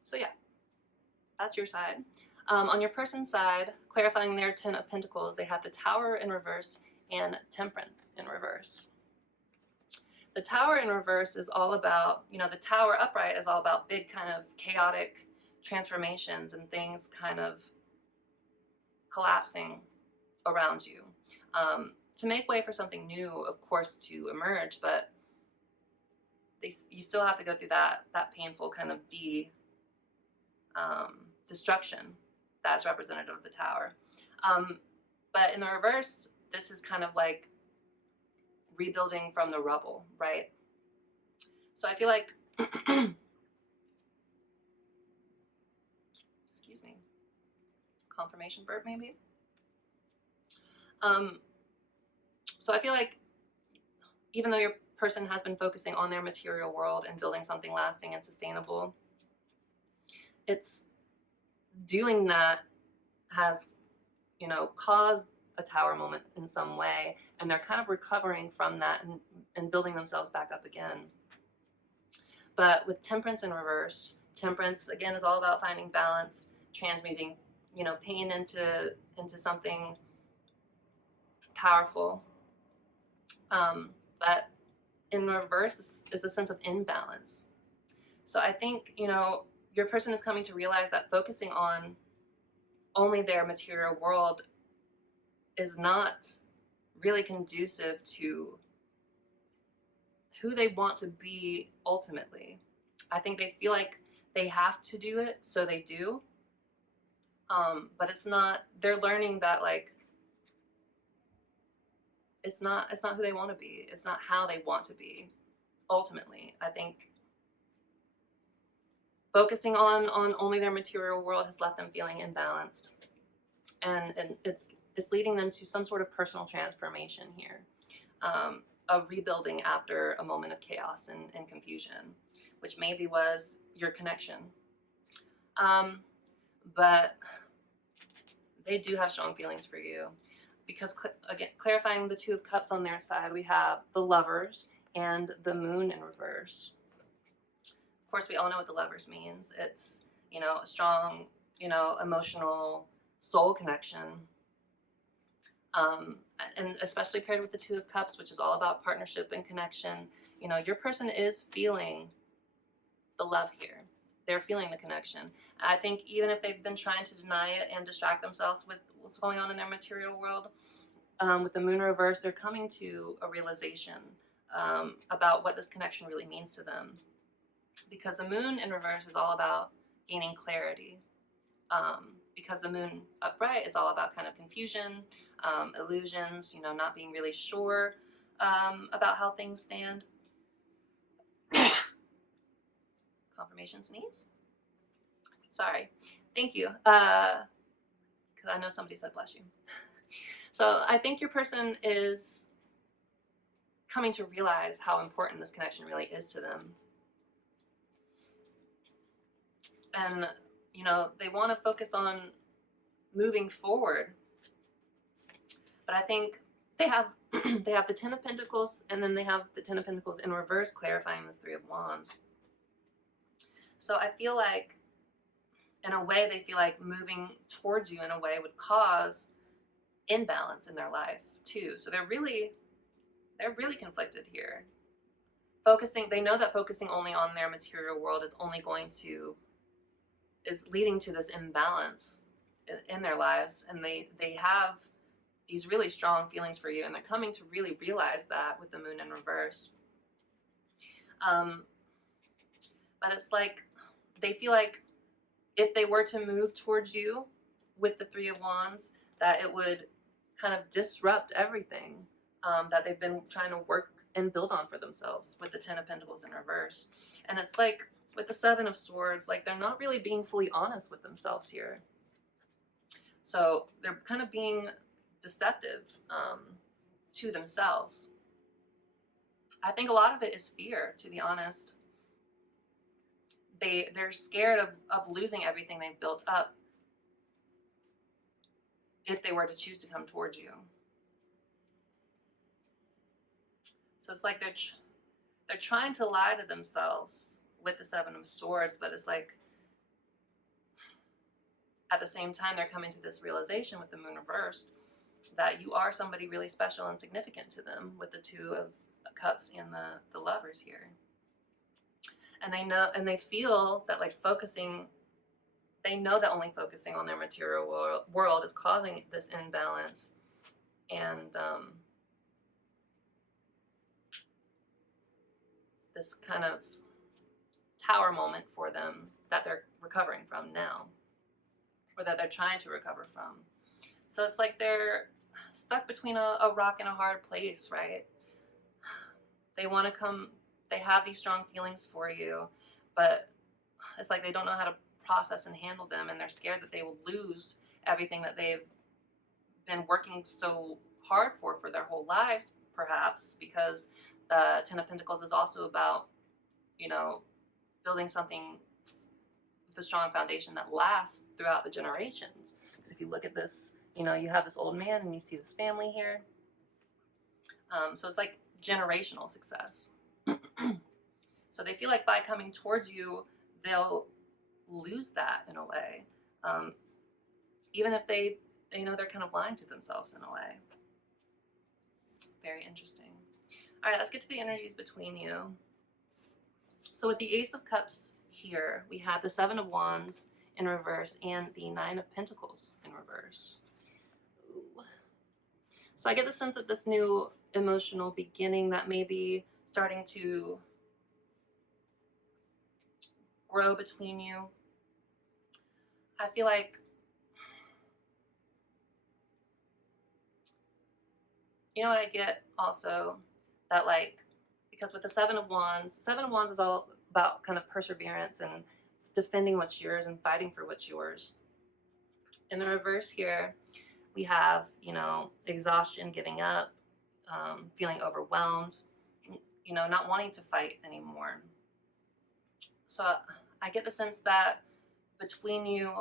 So yeah, that's your side. On your person's side, clarifying their Ten of Pentacles, they have the Tower in reverse and Temperance in reverse. The Tower in reverse is all about, you know, the Tower upright is all about big kind of chaotic transformations and things kind of collapsing around you. To make way for something new, of course, to emerge, but you still have to go through that painful kind of destruction that's representative of the Tower. But in the reverse, this is kind of like rebuilding from the rubble, right? So I feel like, excuse me, confirmation burp maybe. So I feel like even though your person has been focusing on their material world and building something lasting and sustainable, it's doing that has, you know, caused a Tower moment in some way, and they're kind of recovering from that and building themselves back up again. But with Temperance in reverse, Temperance again is all about finding balance, transmuting, you know, pain into something powerful. But in reverse is a sense of imbalance. So I think, you know, your person is coming to realize that focusing on only their material world is not really conducive to who they want to be ultimately. I think they feel like they have to do it, so they do. But it's not, they're learning that like it's not who they want to be. It's not how they want to be ultimately. I think focusing on only their material world has left them feeling imbalanced, and it's leading them to some sort of personal transformation here, of rebuilding after a moment of chaos and confusion, which maybe was your connection. But they do have strong feelings for you, because again, clarifying the Two of Cups on their side, we have the Lovers and the Moon in reverse. Of course, we all know what the Lovers means. It's, you know, a strong, you know, emotional soul connection. And especially paired with the Two of Cups, which is all about partnership and connection. You know, your person is feeling the love here. They're feeling the connection. I think even if they've been trying to deny it and distract themselves with what's going on in their material world, with the moon reverse, they're coming to a realization about what this connection really means to them. Because the moon in reverse is all about gaining clarity. Because the moon upright is all about kind of confusion, illusions, you know, not being really sure about how things stand. Confirmation sneeze. Sorry. Thank you. Because I know somebody said bless you. So I think your person is coming to realize how important this connection really is to them. And, you know, they want to focus on moving forward. But I think they have they have the Ten of Pentacles, and then they have the Ten of Pentacles in reverse, clarifying this Three of Wands. So I feel like, in a way, they feel like moving towards you in a way would cause imbalance in their life too. So they're really conflicted here. They know that focusing only on their material world is leading to this imbalance in their lives, and they have these really strong feelings for you, and they're coming to really realize that with the moon in reverse. But it's like they feel like if they were to move towards you with the Three of Wands, that it would kind of disrupt everything that they've been trying to work and build on for themselves with the Ten of Pentacles in reverse. And it's like with the Seven of Swords, like they're not really being fully honest with themselves here. So they're kind of being deceptive to themselves. I think a lot of it is fear, to be honest. They're scared of losing everything they've built up if they were to choose to come towards you. So it's like they're trying to lie to themselves with the Seven of Swords, but it's like at the same time they're coming to this realization with the moon reversed that you are somebody really special and significant to them with the Two of Cups and the Lovers here. And they know, and they feel that like they know that only focusing on their material world is causing this imbalance. And this kind of tower moment for them that they're recovering from now, or that they're trying to recover from. So it's like they're stuck between a rock and a hard place, right? They want to come, they have these strong feelings for you, but it's like they don't know how to process and handle them, and they're scared that they will lose everything that they've been working so hard for their whole lives, perhaps, because the Ten of Pentacles is also about, you know, building something with a strong foundation that lasts throughout the generations. Because if you look at this, you know, you have this old man and you see this family here. So it's like generational success. So they feel like by coming towards you, they'll lose that in a way. Even if they know they're kind of lying to themselves in a way. Very interesting. All right, let's get to the energies between you. So with the Ace of Cups here, we have the Seven of Wands in reverse and the Nine of Pentacles in reverse. Ooh. So I get the sense that this new emotional beginning that may be starting to grow between you, I feel like, you know what I get also, that like, because with the Seven of Wands is all about kind of perseverance and defending what's yours and fighting for what's yours. In the reverse here, we have, you know, exhaustion, giving up, feeling overwhelmed, you know, not wanting to fight anymore. So I get the sense that between you,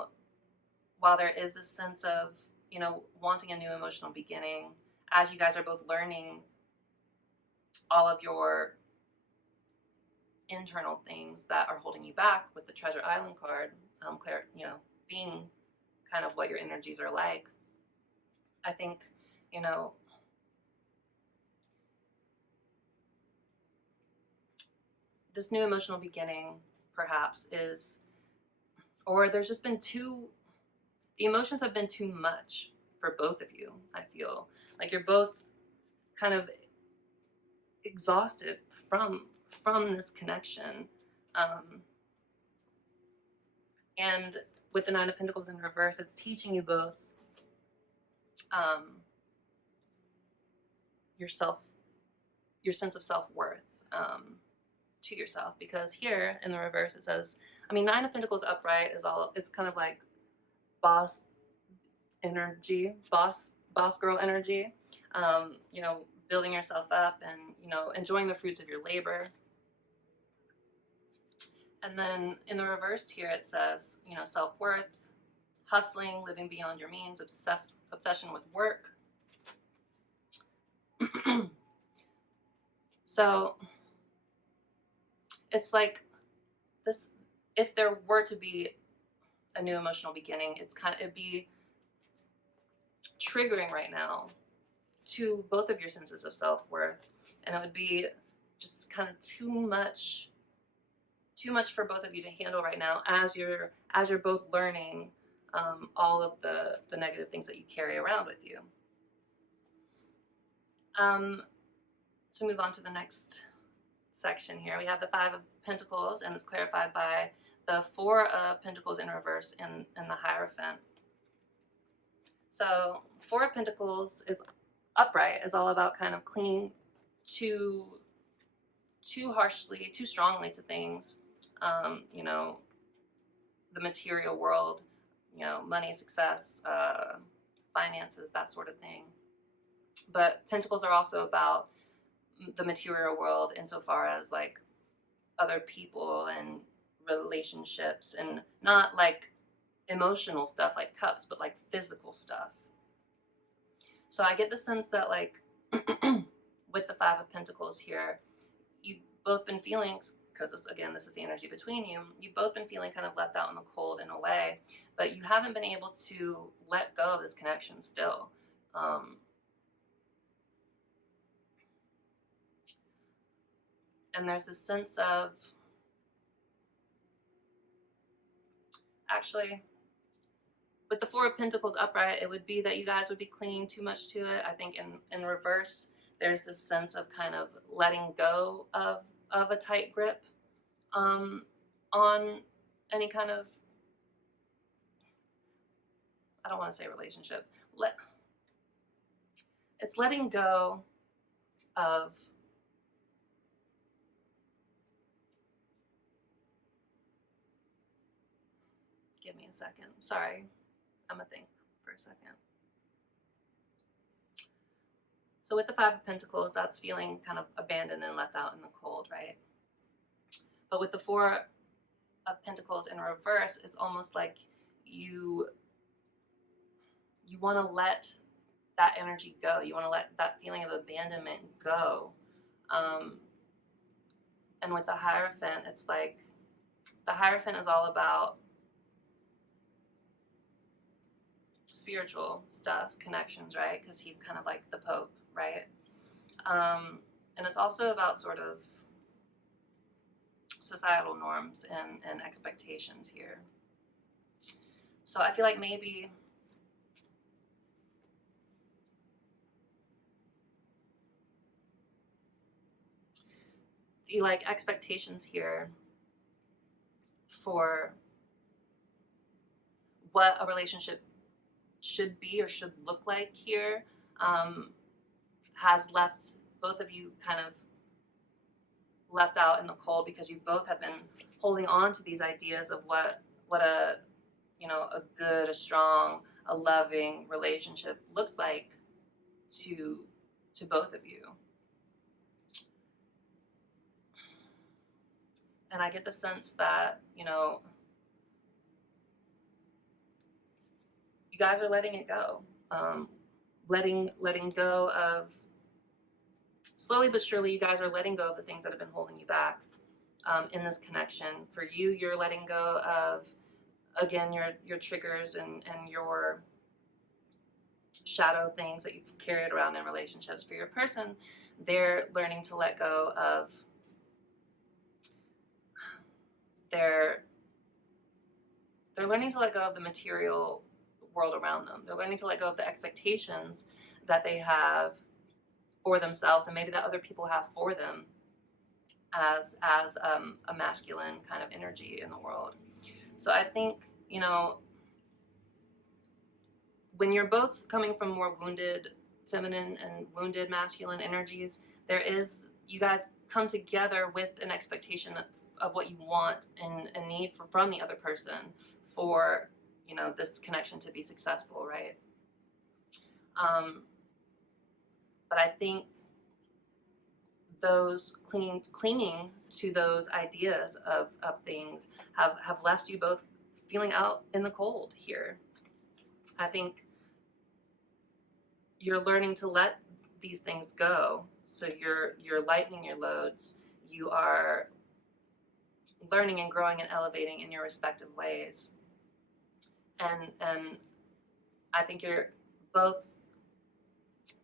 while there is this sense of, you know, wanting a new emotional beginning, as you guys are both learning all of your internal things that are holding you back with the Treasure Island card, you know, being kind of what your energies are like. I think, you know, this new emotional beginning perhaps is, or there's just been the emotions have been too much for both of you. I feel like you're both kind of exhausted from this connection. And with the Nine of Pentacles in reverse, it's teaching you both your sense of self-worth to yourself, because here in the reverse it says, I mean, Nine of Pentacles upright is kind of like boss energy, boss girl energy, you know, building yourself up and, you know, enjoying the fruits of your labor. And then in the reverse here it says, you know, self-worth, hustling, living beyond your means, obsession with work. So it's like this, if there were to be a new emotional beginning, it'd be triggering right now to both of your senses of self-worth, and it would be just kind of too much for both of you to handle right now, as you're both learning all of the negative things that you carry around with you. To move on to the next section here, we have the Five of Pentacles, and it's clarified by the Four of Pentacles in reverse in the Hierophant. So Four of Pentacles is upright, is all about kind of clinging too harshly, too strongly to things, you know, the material world, you know, money, success, finances, that sort of thing. But Pentacles are also about the material world insofar as like other people and relationships, and not like emotional stuff like Cups, but like physical stuff. So I get the sense that like with the Five of Pentacles here, you've both been feeling, because this is the energy between you, you've both been feeling kind of left out in the cold in a way, but you haven't been able to let go of this connection still. And there's this sense of, actually, with the Four of Pentacles upright, it would be that you guys would be clinging too much to it. I think in reverse, there's this sense of kind of letting go of a tight grip on any kind of, I don't want to say relationship. It's letting go of, give me a second. Sorry, I'm gonna think for a second. So with the Five of Pentacles, that's feeling kind of abandoned and left out in the cold, right? But with the Four of Pentacles in reverse, it's almost like you want to let that energy go. You want to let that feeling of abandonment go. And with the Hierophant, it's like the Hierophant is all about spiritual stuff, connections, right? Because he's kind of like the Pope, right? And it's also about sort of societal norms and expectations here. So I feel like maybe the like expectations here for what a relationship should be or should look like here has left both of you kind of left out in the cold, because you both have been holding on to these ideas of what a, you know, a good, a strong, a loving relationship looks like to both of you. And I get the sense that, you know, you guys are letting it go, letting go of, slowly but surely, you guys are letting go of the things that have been holding you back. in this connection. For you, you're letting go of, again, your triggers and your shadow things that you've carried around in relationships. For your person, they're learning to let go of they're learning to let go of the material world around them. They're learning to let go of the expectations that they have for themselves and maybe that other people have for them as a masculine kind of energy in the world. So I think, you know, when you're both coming from more wounded feminine and wounded masculine energies, you guys come together with an expectation of what you want and a need from the other person for, you know, this connection to be successful, right? But I think those clinging to those ideas of things have left you both feeling out in the cold here. I think you're learning to let these things go. So you're lightening your loads. You are learning and growing and elevating in your respective ways. And I think you're both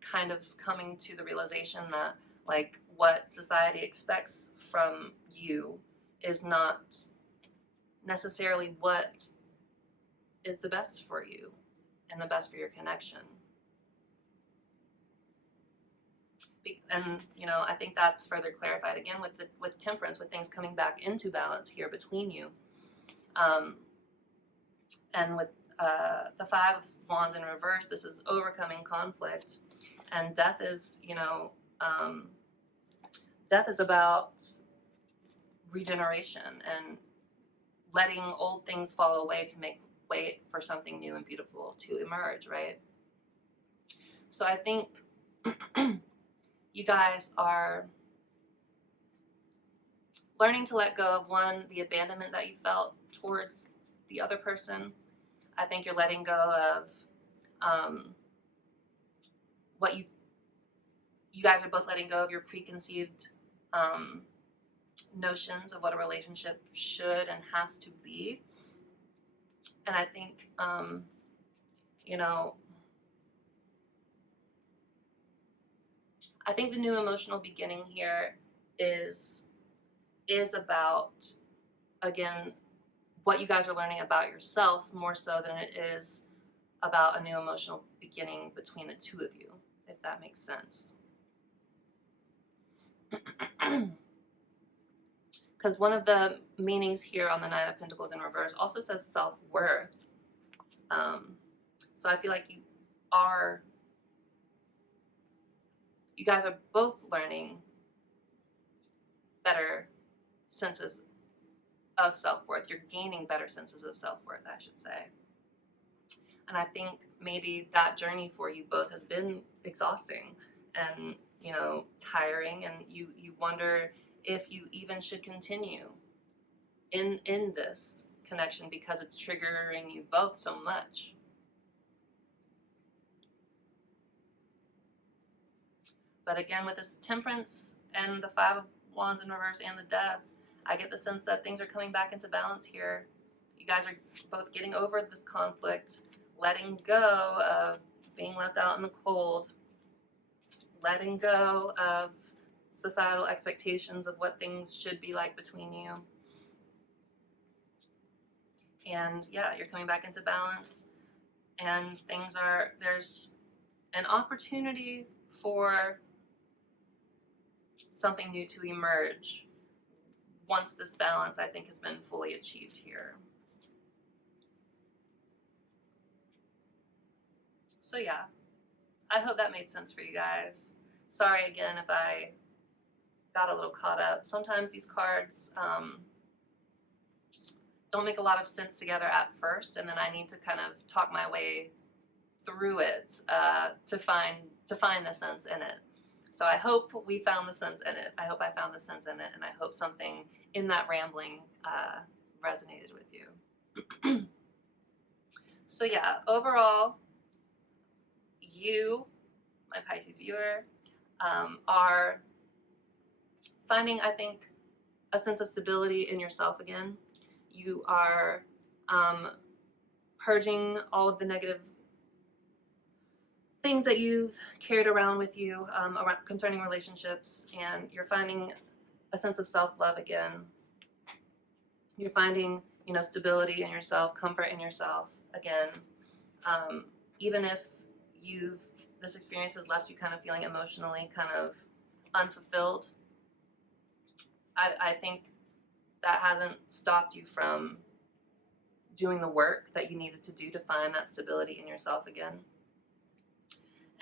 kind of coming to the realization that, like, what society expects from you is not necessarily what is the best for you and the best for your connection. And, you know, I think that's further clarified again with temperance, with things coming back into balance here between you. And with the Five of Wands in reverse, this is overcoming conflict. And death is, you know, death is about regeneration and letting old things fall away to make way for something new and beautiful to emerge, right? So I think you guys are learning to let go of, one, the abandonment that you felt towards the other person. I think you're letting go of what you guys are both letting go of your preconceived notions of what a relationship should and has to be. And I think, you know, I think the new emotional beginning here is about, again, what you guys are learning about yourselves more so than it is about a new emotional beginning between the two of you, if that makes sense. Because one of the meanings here on the Nine of Pentacles in reverse also says self-worth. So I feel like you guys are both learning better senses of self-worth. You're gaining better senses of self-worth, I should say. And I think maybe that journey for you both has been exhausting and, you know, tiring, and you wonder if you even should continue in this connection because it's triggering you both so much. But again, with this temperance and the Five of Wands in reverse and the death, I get the sense that things are coming back into balance here. You guys are both getting over this conflict, letting go of being left out in the cold, letting go of societal expectations of what things should be like between you. And yeah, you're coming back into balance, and there's an opportunity for something new to emerge once this balance, I think, has been fully achieved here. So yeah, I hope that made sense for you guys. Sorry again if I got a little caught up. Sometimes these cards don't make a lot of sense together at first, and then I need to kind of talk my way through it to find the sense in it. So I hope we found the sense in it. I hope I found the sense in it, and I hope something in that rambling resonated with you. So yeah, overall, you, my Pisces viewer, are finding, I think, a sense of stability in yourself again. You are purging all of the negative things that you've carried around with you concerning relationships, and you're finding a sense of self-love again. You're finding, stability in yourself, comfort in yourself again. Even if this experience has left you kind of feeling emotionally kind of unfulfilled, I think that hasn't stopped you from doing the work that you needed to do to find that stability in yourself again.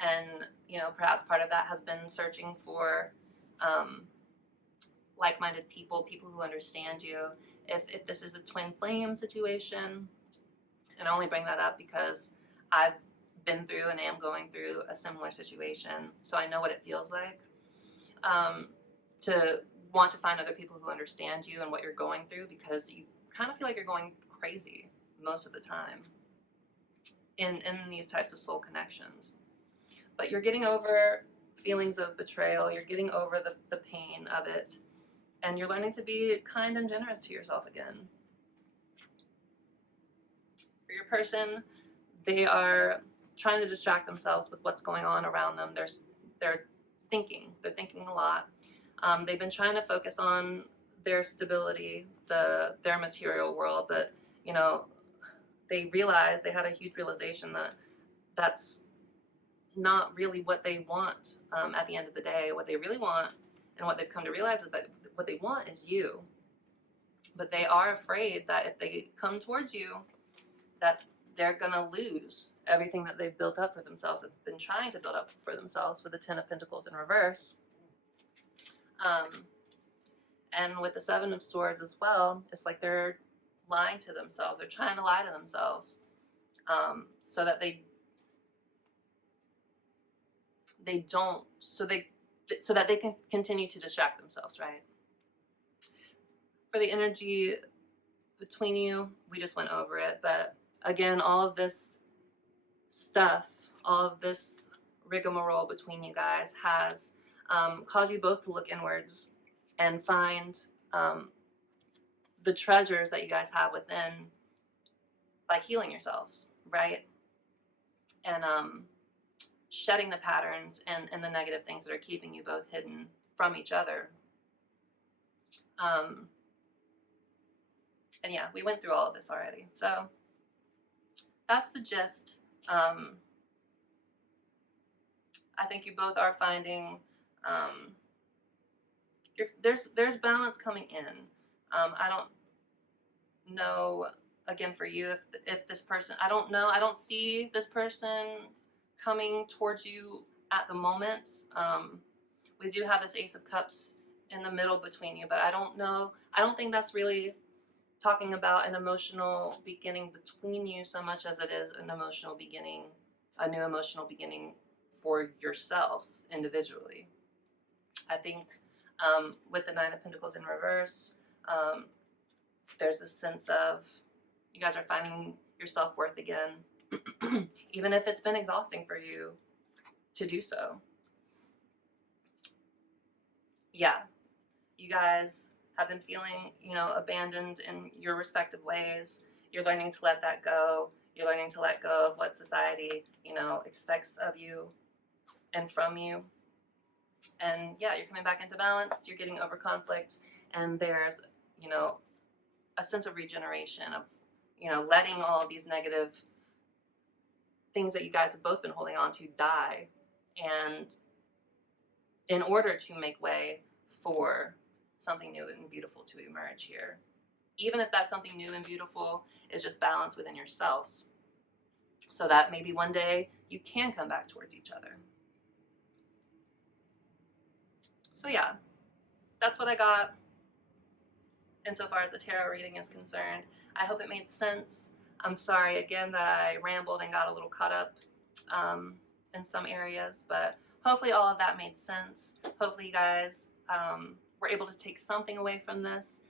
And, perhaps part of that has been searching for like-minded people who understand you. If this is a twin flame situation, and I only bring that up because I've been through and am going through a similar situation, so I know what it feels like to want to find other people who understand you and what you're going through, because you kind of feel like you're going crazy most of the time in these types of soul connections. But you're getting over feelings of betrayal, you're getting over the pain of it, and you're learning to be kind and generous to yourself again. For your person, they are trying to distract themselves with what's going on around them. They're thinking a lot. They've been trying to focus on their stability, their material world, but they had a huge realization that that's not really what they want at the end of the day. What they really want, and what they've come to realize, is that what they want is you. But they are afraid that if they come towards you, that they're gonna lose everything that they've built up for themselves, have been trying to build up for themselves, with the Ten of Pentacles in reverse. And with the Seven of Swords as well, it's like they're lying to themselves. They're trying to lie to themselves so that they can continue to distract themselves, right? For the energy between you, we just went over it, but again, all of this stuff, all of this rigmarole between you guys has caused you both to look inwards and find the treasures that you guys have within by healing yourselves, right? And shedding the patterns and the negative things that are keeping you both hidden from each other. And yeah, we went through all of this already. So that's the gist. I think you both are finding there's balance coming in. I don't know, again, for you, if this person, I don't see this person coming towards you at the moment. We do have this Ace of Cups in the middle between you, but I don't think that's really talking about an emotional beginning between you so much as it is an emotional beginning, a new emotional beginning for yourselves individually. I think with the Nine of Pentacles in reverse, there's this sense of you guys are finding your self-worth again, even if it's been exhausting for you to do so. Yeah, you guys have been feeling, abandoned in your respective ways. You're learning to let that go. You're learning to let go of what society, expects of you and from you. And yeah, you're coming back into balance. You're getting over conflict, and there's, a sense of regeneration, of, letting all of these negative things that you guys have both been holding on to die, and in order to make way for something new and beautiful to emerge here. Even if that something new and beautiful is just balance within yourselves, so that maybe one day you can come back towards each other. So yeah, that's what I got insofar as the tarot reading is concerned. I hope it made sense. I'm sorry again that I rambled and got a little caught up in some areas, but hopefully all of that made sense. Hopefully you guys were able to take something away from this.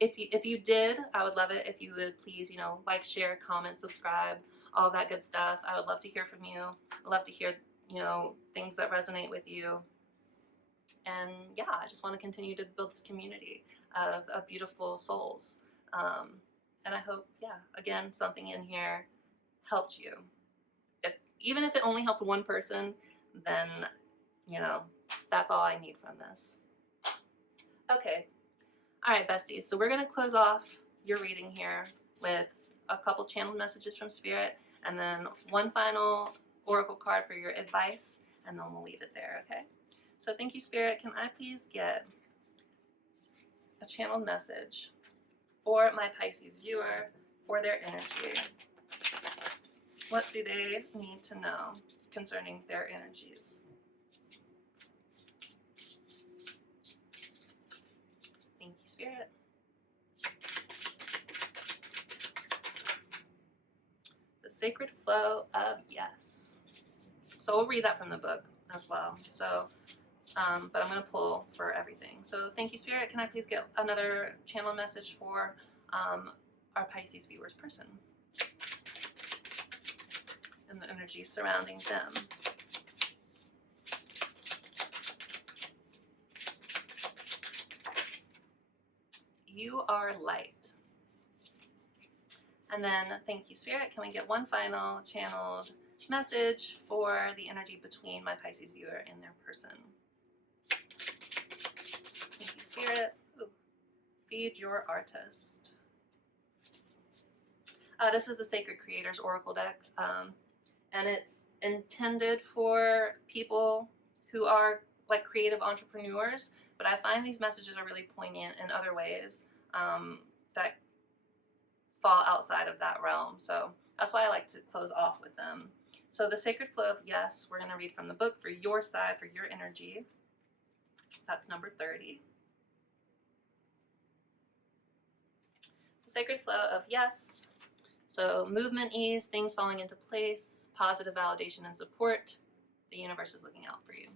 If you did, I would love it if you would please, like, share, comment, subscribe, all that good stuff. I would love to hear from you. I'd love to hear, things that resonate with you. And yeah, I just want to continue to build this community of beautiful souls. And I hope, yeah, again, something in here helped you. Even if it only helped one person, then, you know, that's all I need from this. Okay. All right, besties. So we're going to close off your reading here with a couple channeled messages from Spirit, and then one final oracle card for your advice, and then we'll leave it there, okay? So thank you, Spirit. Can I please get a channeled message for my Pisces viewer, for their energy? What do they need to know concerning their energies? Thank you, Spirit. The sacred flow of yes. So we'll read that from the book as well. So, but I'm going to pull for everything. So thank you, Spirit. Can I please get another channel message for our Pisces viewers person and the energy surrounding them? You are light. And then, thank you, Spirit. Can we get one final channeled message for the energy between my Pisces viewer and their person? Thank you, Spirit. Ooh. Feed your artist. This is the Sacred Creators Oracle deck, and it's intended for people who are like creative entrepreneurs, but I find these messages are really poignant in other ways that fall outside of that realm. So that's why I like to close off with them. So the sacred flow of yes, we're going to read from the book for your side, for your energy. That's number 30. The sacred flow of yes. So movement, ease, things falling into place, positive validation and support. The universe is looking out for you.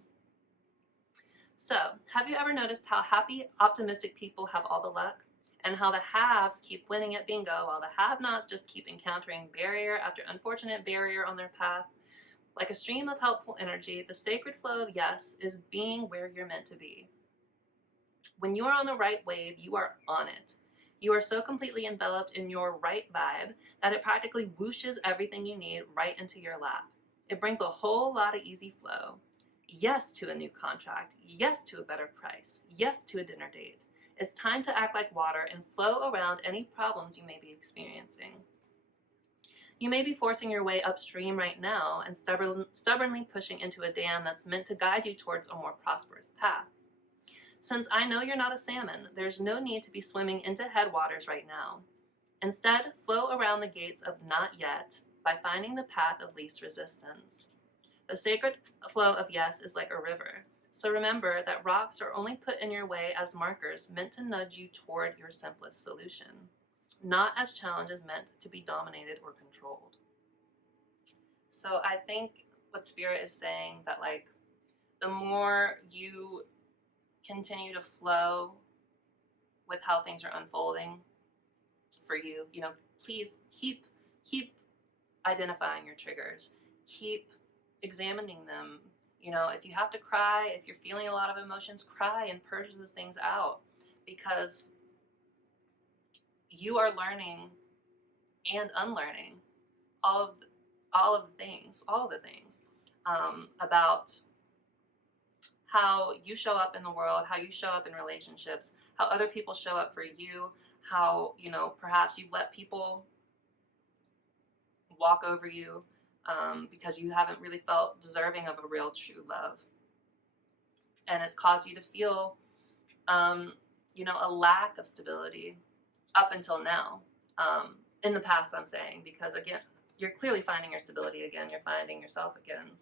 So have you ever noticed how happy, optimistic people have all the luck? And how the haves keep winning at bingo while the have-nots just keep encountering barrier after unfortunate barrier on their path? Like a stream of helpful energy, the sacred flow of yes is being where you're meant to be. When you are on the right wave, you are on it. You are so completely enveloped in your right vibe that it practically whooshes everything you need right into your lap. It brings a whole lot of easy flow. Yes to a new contract. Yes to a better price. Yes to a dinner date. It's time to act like water and flow around any problems you may be experiencing. You may be forcing your way upstream right now and stubbornly pushing into a dam that's meant to guide you towards a more prosperous path. Since I know you're not a salmon, there's no need to be swimming into headwaters right now. Instead, flow around the gates of not yet by finding the path of least resistance. The sacred flow of yes is like a river. So remember that rocks are only put in your way as markers meant to nudge you toward your simplest solution, not as challenges meant to be dominated or controlled. So I think what Spirit is saying, that like the more you continue to flow with how things are unfolding for you, you know, please keep identifying your triggers, keep examining them. You know, if you have to cry, if you're feeling a lot of emotions, cry and purge those things out, because you are learning and unlearning all of the things about how you show up in the world, how you show up in relationships, how other people show up for you, how, you know, perhaps you've let people walk over you because you haven't really felt deserving of a real true love. And it's caused you to feel, you know, a lack of stability up until now. In the past, I'm saying, because again, you're clearly finding your stability again. You're finding yourself again.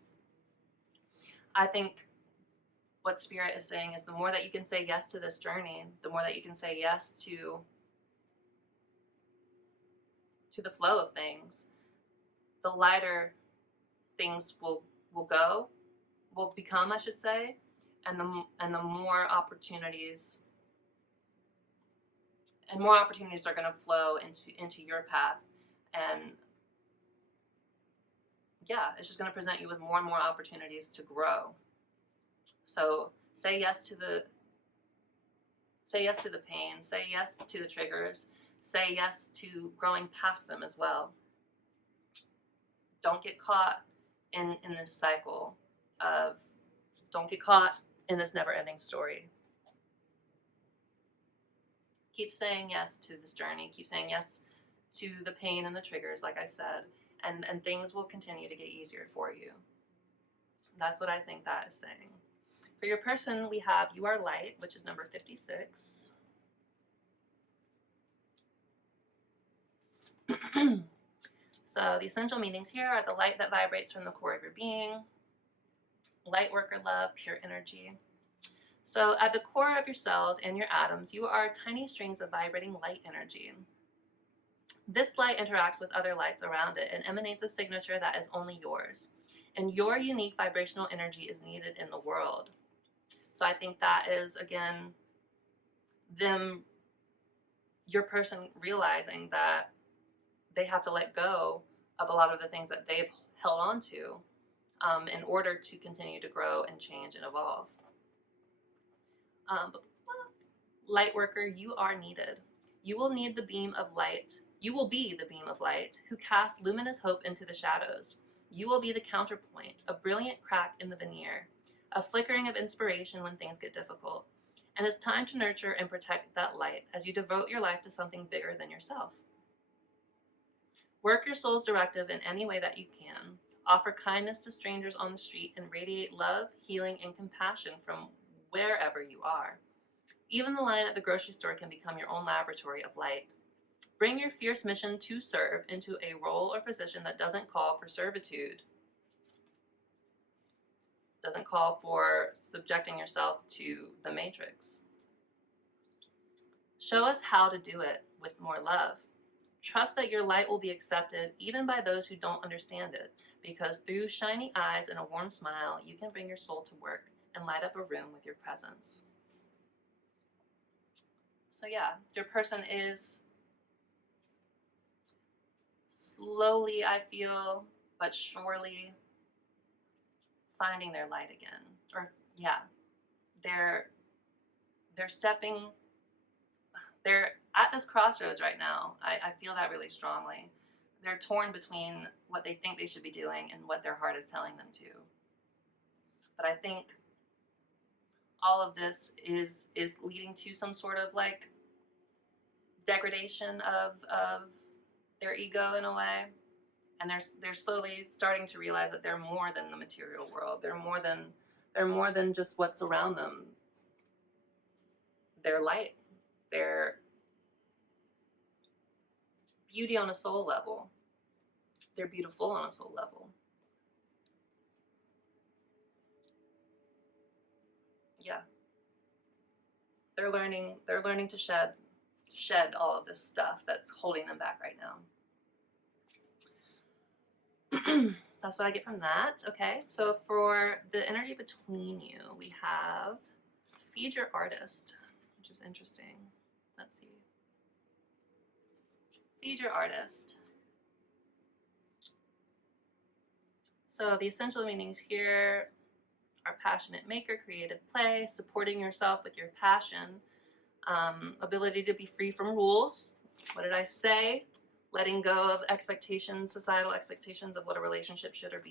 I think what Spirit is saying is the more that you can say yes to this journey, the more that you can say yes to the flow of things, the lighter things will become, I should say, and the more opportunities are going to flow into your path. And yeah, it's just going to present you with more and more opportunities to grow. So Say yes to the pain, say yes to the triggers, say yes to growing past them as well. Don't get caught in this cycle of, don't get caught in this never-ending story. Keep saying yes to this journey. Keep saying yes to the pain and the triggers, like I said, and things will continue to get easier for you. That's what I think that is saying. For your person, we have You Are Light, which is number 56. So the essential meanings here are the light that vibrates from the core of your being, light worker love, pure energy. So at the core of your cells and your atoms, you are tiny strings of vibrating light energy. This light interacts with other lights around it and emanates a signature that is only yours. And your unique vibrational energy is needed in the world. So I think that is, again, your person realizing that they have to let go of a lot of the things that they've held on to in order to continue to grow and change and evolve. Light worker, you are needed. You will need the beam of light. You will be the beam of light who casts luminous hope into the shadows. You will be the counterpoint, a brilliant crack in the veneer, a flickering of inspiration when things get difficult. And it's time to nurture and protect that light as you devote your life to something bigger than yourself. Work your soul's directive in any way that you can. Offer kindness to strangers on the street and radiate love, healing, and compassion from wherever you are. Even the line at the grocery store can become your own laboratory of light. Bring your fierce mission to serve into a role or position that doesn't call for servitude, doesn't call for subjecting yourself to the matrix. Show us how to do it with more love. Trust that your light will be accepted even by those who don't understand it, because through shiny eyes and a warm smile, you can bring your soul to work and light up a room with your presence. So yeah, your person is slowly, I feel, but surely finding their light again. Or yeah, they're at this crossroads right now. I feel that really strongly. They're torn between what they think they should be doing and what their heart is telling them to. But I think all of this is leading to some sort of like degradation of their ego in a way, and they're slowly starting to realize that they're more than the material world. They're more than just what's around them. They're light. They're beauty on a soul level. They're beautiful on a soul level. Yeah. They're learning to shed all of this stuff that's holding them back right now. That's what I get from that. Okay, so for the energy between you, we have Feed Your Artist, which is interesting. Let's see. Feed Your Artist. So the essential meanings here are passionate maker, creative play, supporting yourself with your passion, ability to be free from rules. What did I say? Letting go of expectations, societal expectations of what a relationship should or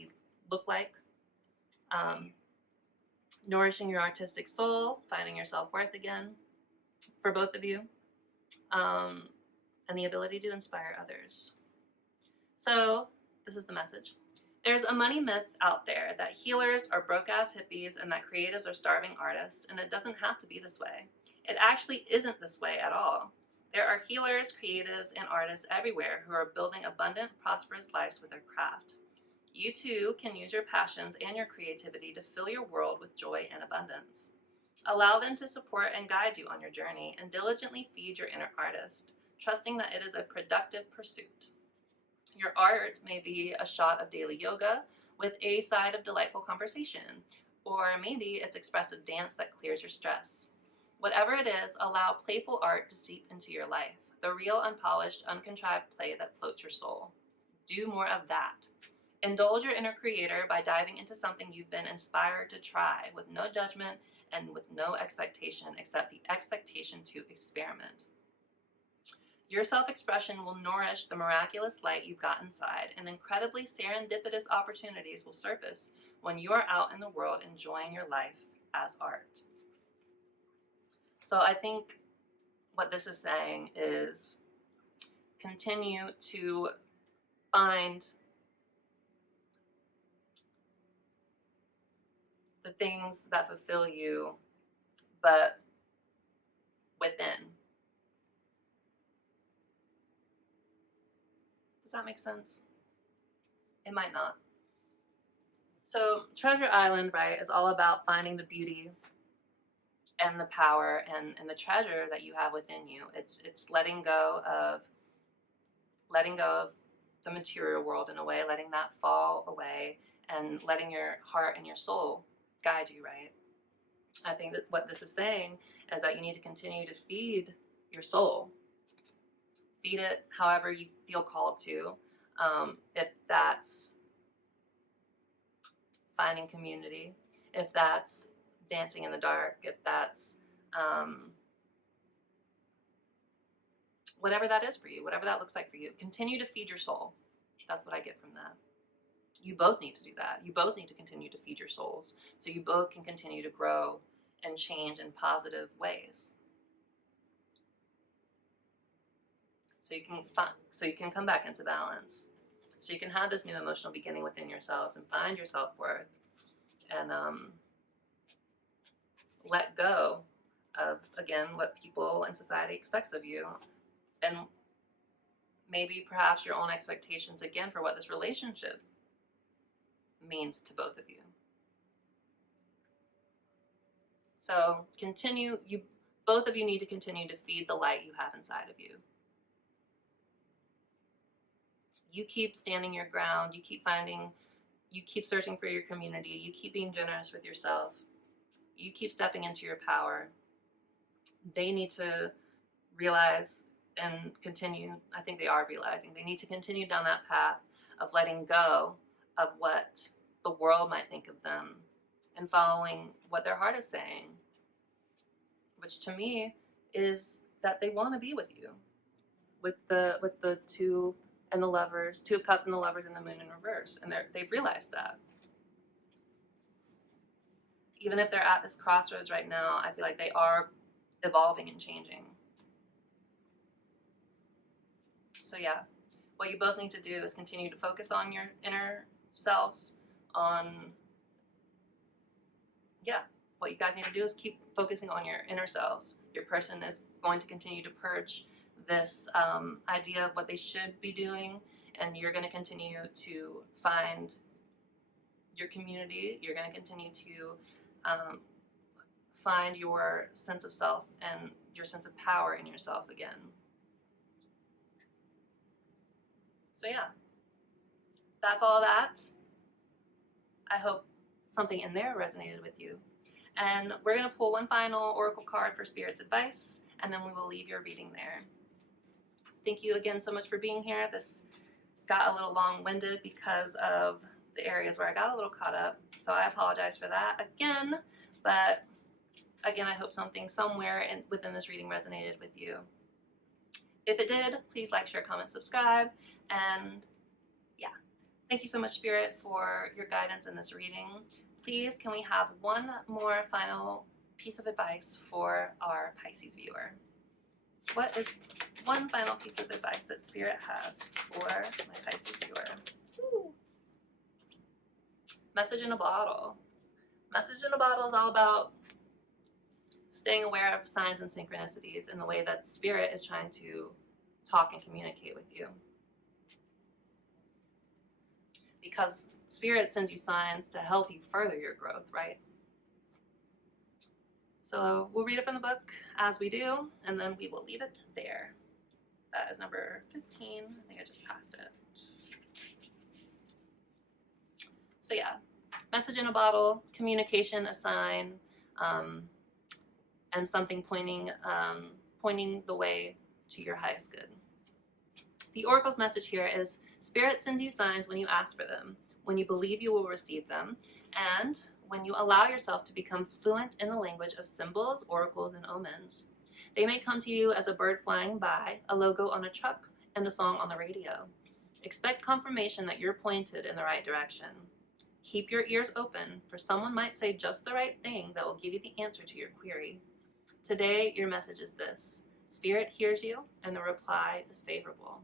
look like. Nourishing your artistic soul, finding your self-worth again for both of you, and the ability to inspire others. So this is the message. There's a money myth out there that healers are broke-ass hippies and that creatives are starving artists, and it doesn't have to be this way. It actually isn't this way at all. There are healers, creatives, and artists everywhere who are building abundant, prosperous lives with their craft. You too can use your passions and your creativity to fill your world with joy and abundance. Allow them to support and guide you on your journey, and diligently feed your inner artist, trusting that it is a productive pursuit. Your art may be a shot of daily yoga with a side of delightful conversation, or maybe it's expressive dance that clears your stress. Whatever it is, allow playful art to seep into your life, the real, unpolished, uncontrived play that floats your soul. Do more of that. Indulge your inner creator by diving into something you've been inspired to try with no judgment and with no expectation except the expectation to experiment. Your self-expression will nourish the miraculous light you've got inside, and incredibly serendipitous opportunities will surface when you are out in the world enjoying your life as art. So I think what this is saying is continue to find the things that fulfill you, but within. Does that make sense? It might not. So Treasure Island, right, is all about finding the beauty and the power and the treasure that you have within you. It's letting go of the material world in a way, letting that fall away, and letting your heart and your soul guide you, right? I think that what this is saying is that you need to continue to feed your soul. Feed it however you feel called to. If that's finding community, if that's dancing in the dark, if that's whatever that is for you, whatever that looks like for you, continue to feed your soul. That's what I get from that. You both need to do that. You both need to continue to feed your souls so you both can continue to grow and change in positive ways. So you can come back into balance. So you can have this new emotional beginning within yourselves and find your self-worth and let go of, again, what people and society expects of you, and maybe perhaps your own expectations again for what this relationship means to both of you. So both of you need to continue to feed the light you have inside of you. You keep standing your ground, you keep searching for your community, you keep being generous with yourself, you keep stepping into your power. They need to realize and continue, I think they are realizing, they need to continue down that path of letting go of what the world might think of them and following what their heart is saying, which to me is that they want to be with you, with the two and the lovers, 2 of Cups and the lovers and the moon in reverse, and they've realized that. Even if they're at this crossroads right now, I feel like they are evolving and changing. So yeah, what you both need to do is continue to focus on your inner selves, what you guys need to do is keep focusing on your inner selves. Your person is going to continue to purge this idea of what they should be doing, and you're going to continue to find your community. You're going to continue to find your sense of self and your sense of power in yourself again. So yeah, that's all that. I hope something in there resonated with you. And we're going to pull one final oracle card for Spirit's advice, and then we will leave your reading there. Thank you again so much for being here. This got a little long-winded because of the areas where I got a little caught up, so I apologize for that again. But again, I hope something somewhere within this reading resonated with you. If it did, please like, share, comment, subscribe, and yeah. Thank you so much, Spirit, for your guidance in this reading. Please, can we have one more final piece of advice for our Pisces viewer? What is one final piece of advice that Spirit has for my Pisces viewer? Ooh. Message in a bottle. Message in a bottle is all about staying aware of signs and synchronicities in the way that Spirit is trying to talk and communicate with you. Because Spirit sends you signs to help you further your growth, right? So we'll read it from the book as we do, and then we will leave it there. That is number 15. I think I just passed it. So yeah, message in a bottle, communication, a sign, and something pointing the way to your highest good. The Oracle's message here is, Spirit sends you signs when you ask for them. when you believe you will receive them, and when you allow yourself to become fluent in the language of symbols, oracles, and omens. They may come to you as a bird flying by, a logo on a truck, and a song on the radio. Expect confirmation that you're pointed in the right direction. Keep your ears open, for someone might say just the right thing that will give you the answer to your query. Today, your message is this: Spirit hears you, and the reply is favorable.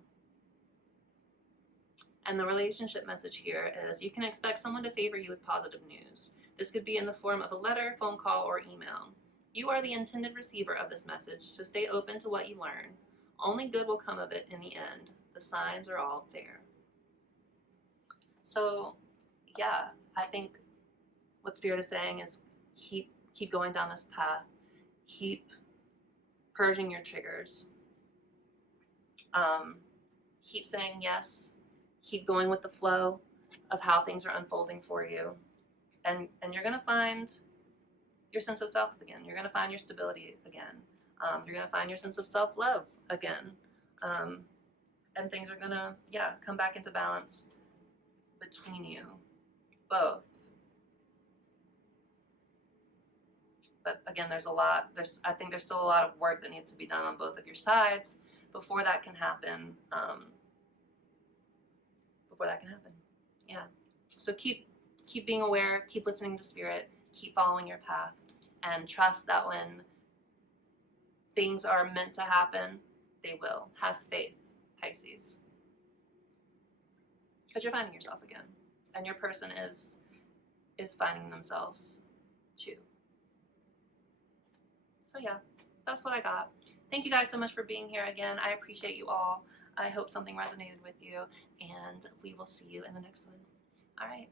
And the relationship message here is you can expect someone to favor you with positive news. This could be in the form of a letter, phone call, or email. You are the intended receiver of this message, so stay open to what you learn. Only good will come of it in the end. The signs are all there. So, yeah, I think what Spirit is saying is keep going down this path. Keep purging your triggers. Keep saying yes. Keep going with the flow of how things are unfolding for you. And you're going to find your sense of self again. You're going to find your stability again. You're going to find your sense of self-love again. And things are going to, come back into balance between you both. But again, I think there's still a lot of work that needs to be done on both of your sides before that can happen. Yeah. So keep being aware, keep listening to Spirit, keep following your path, and trust that when things are meant to happen, they will. Have faith, Pisces. Because you're finding yourself again, and your person is finding themselves too. So yeah, that's what I got. Thank you guys so much for being here again. I appreciate you all. I hope something resonated with you, and we will see you in the next one. All right.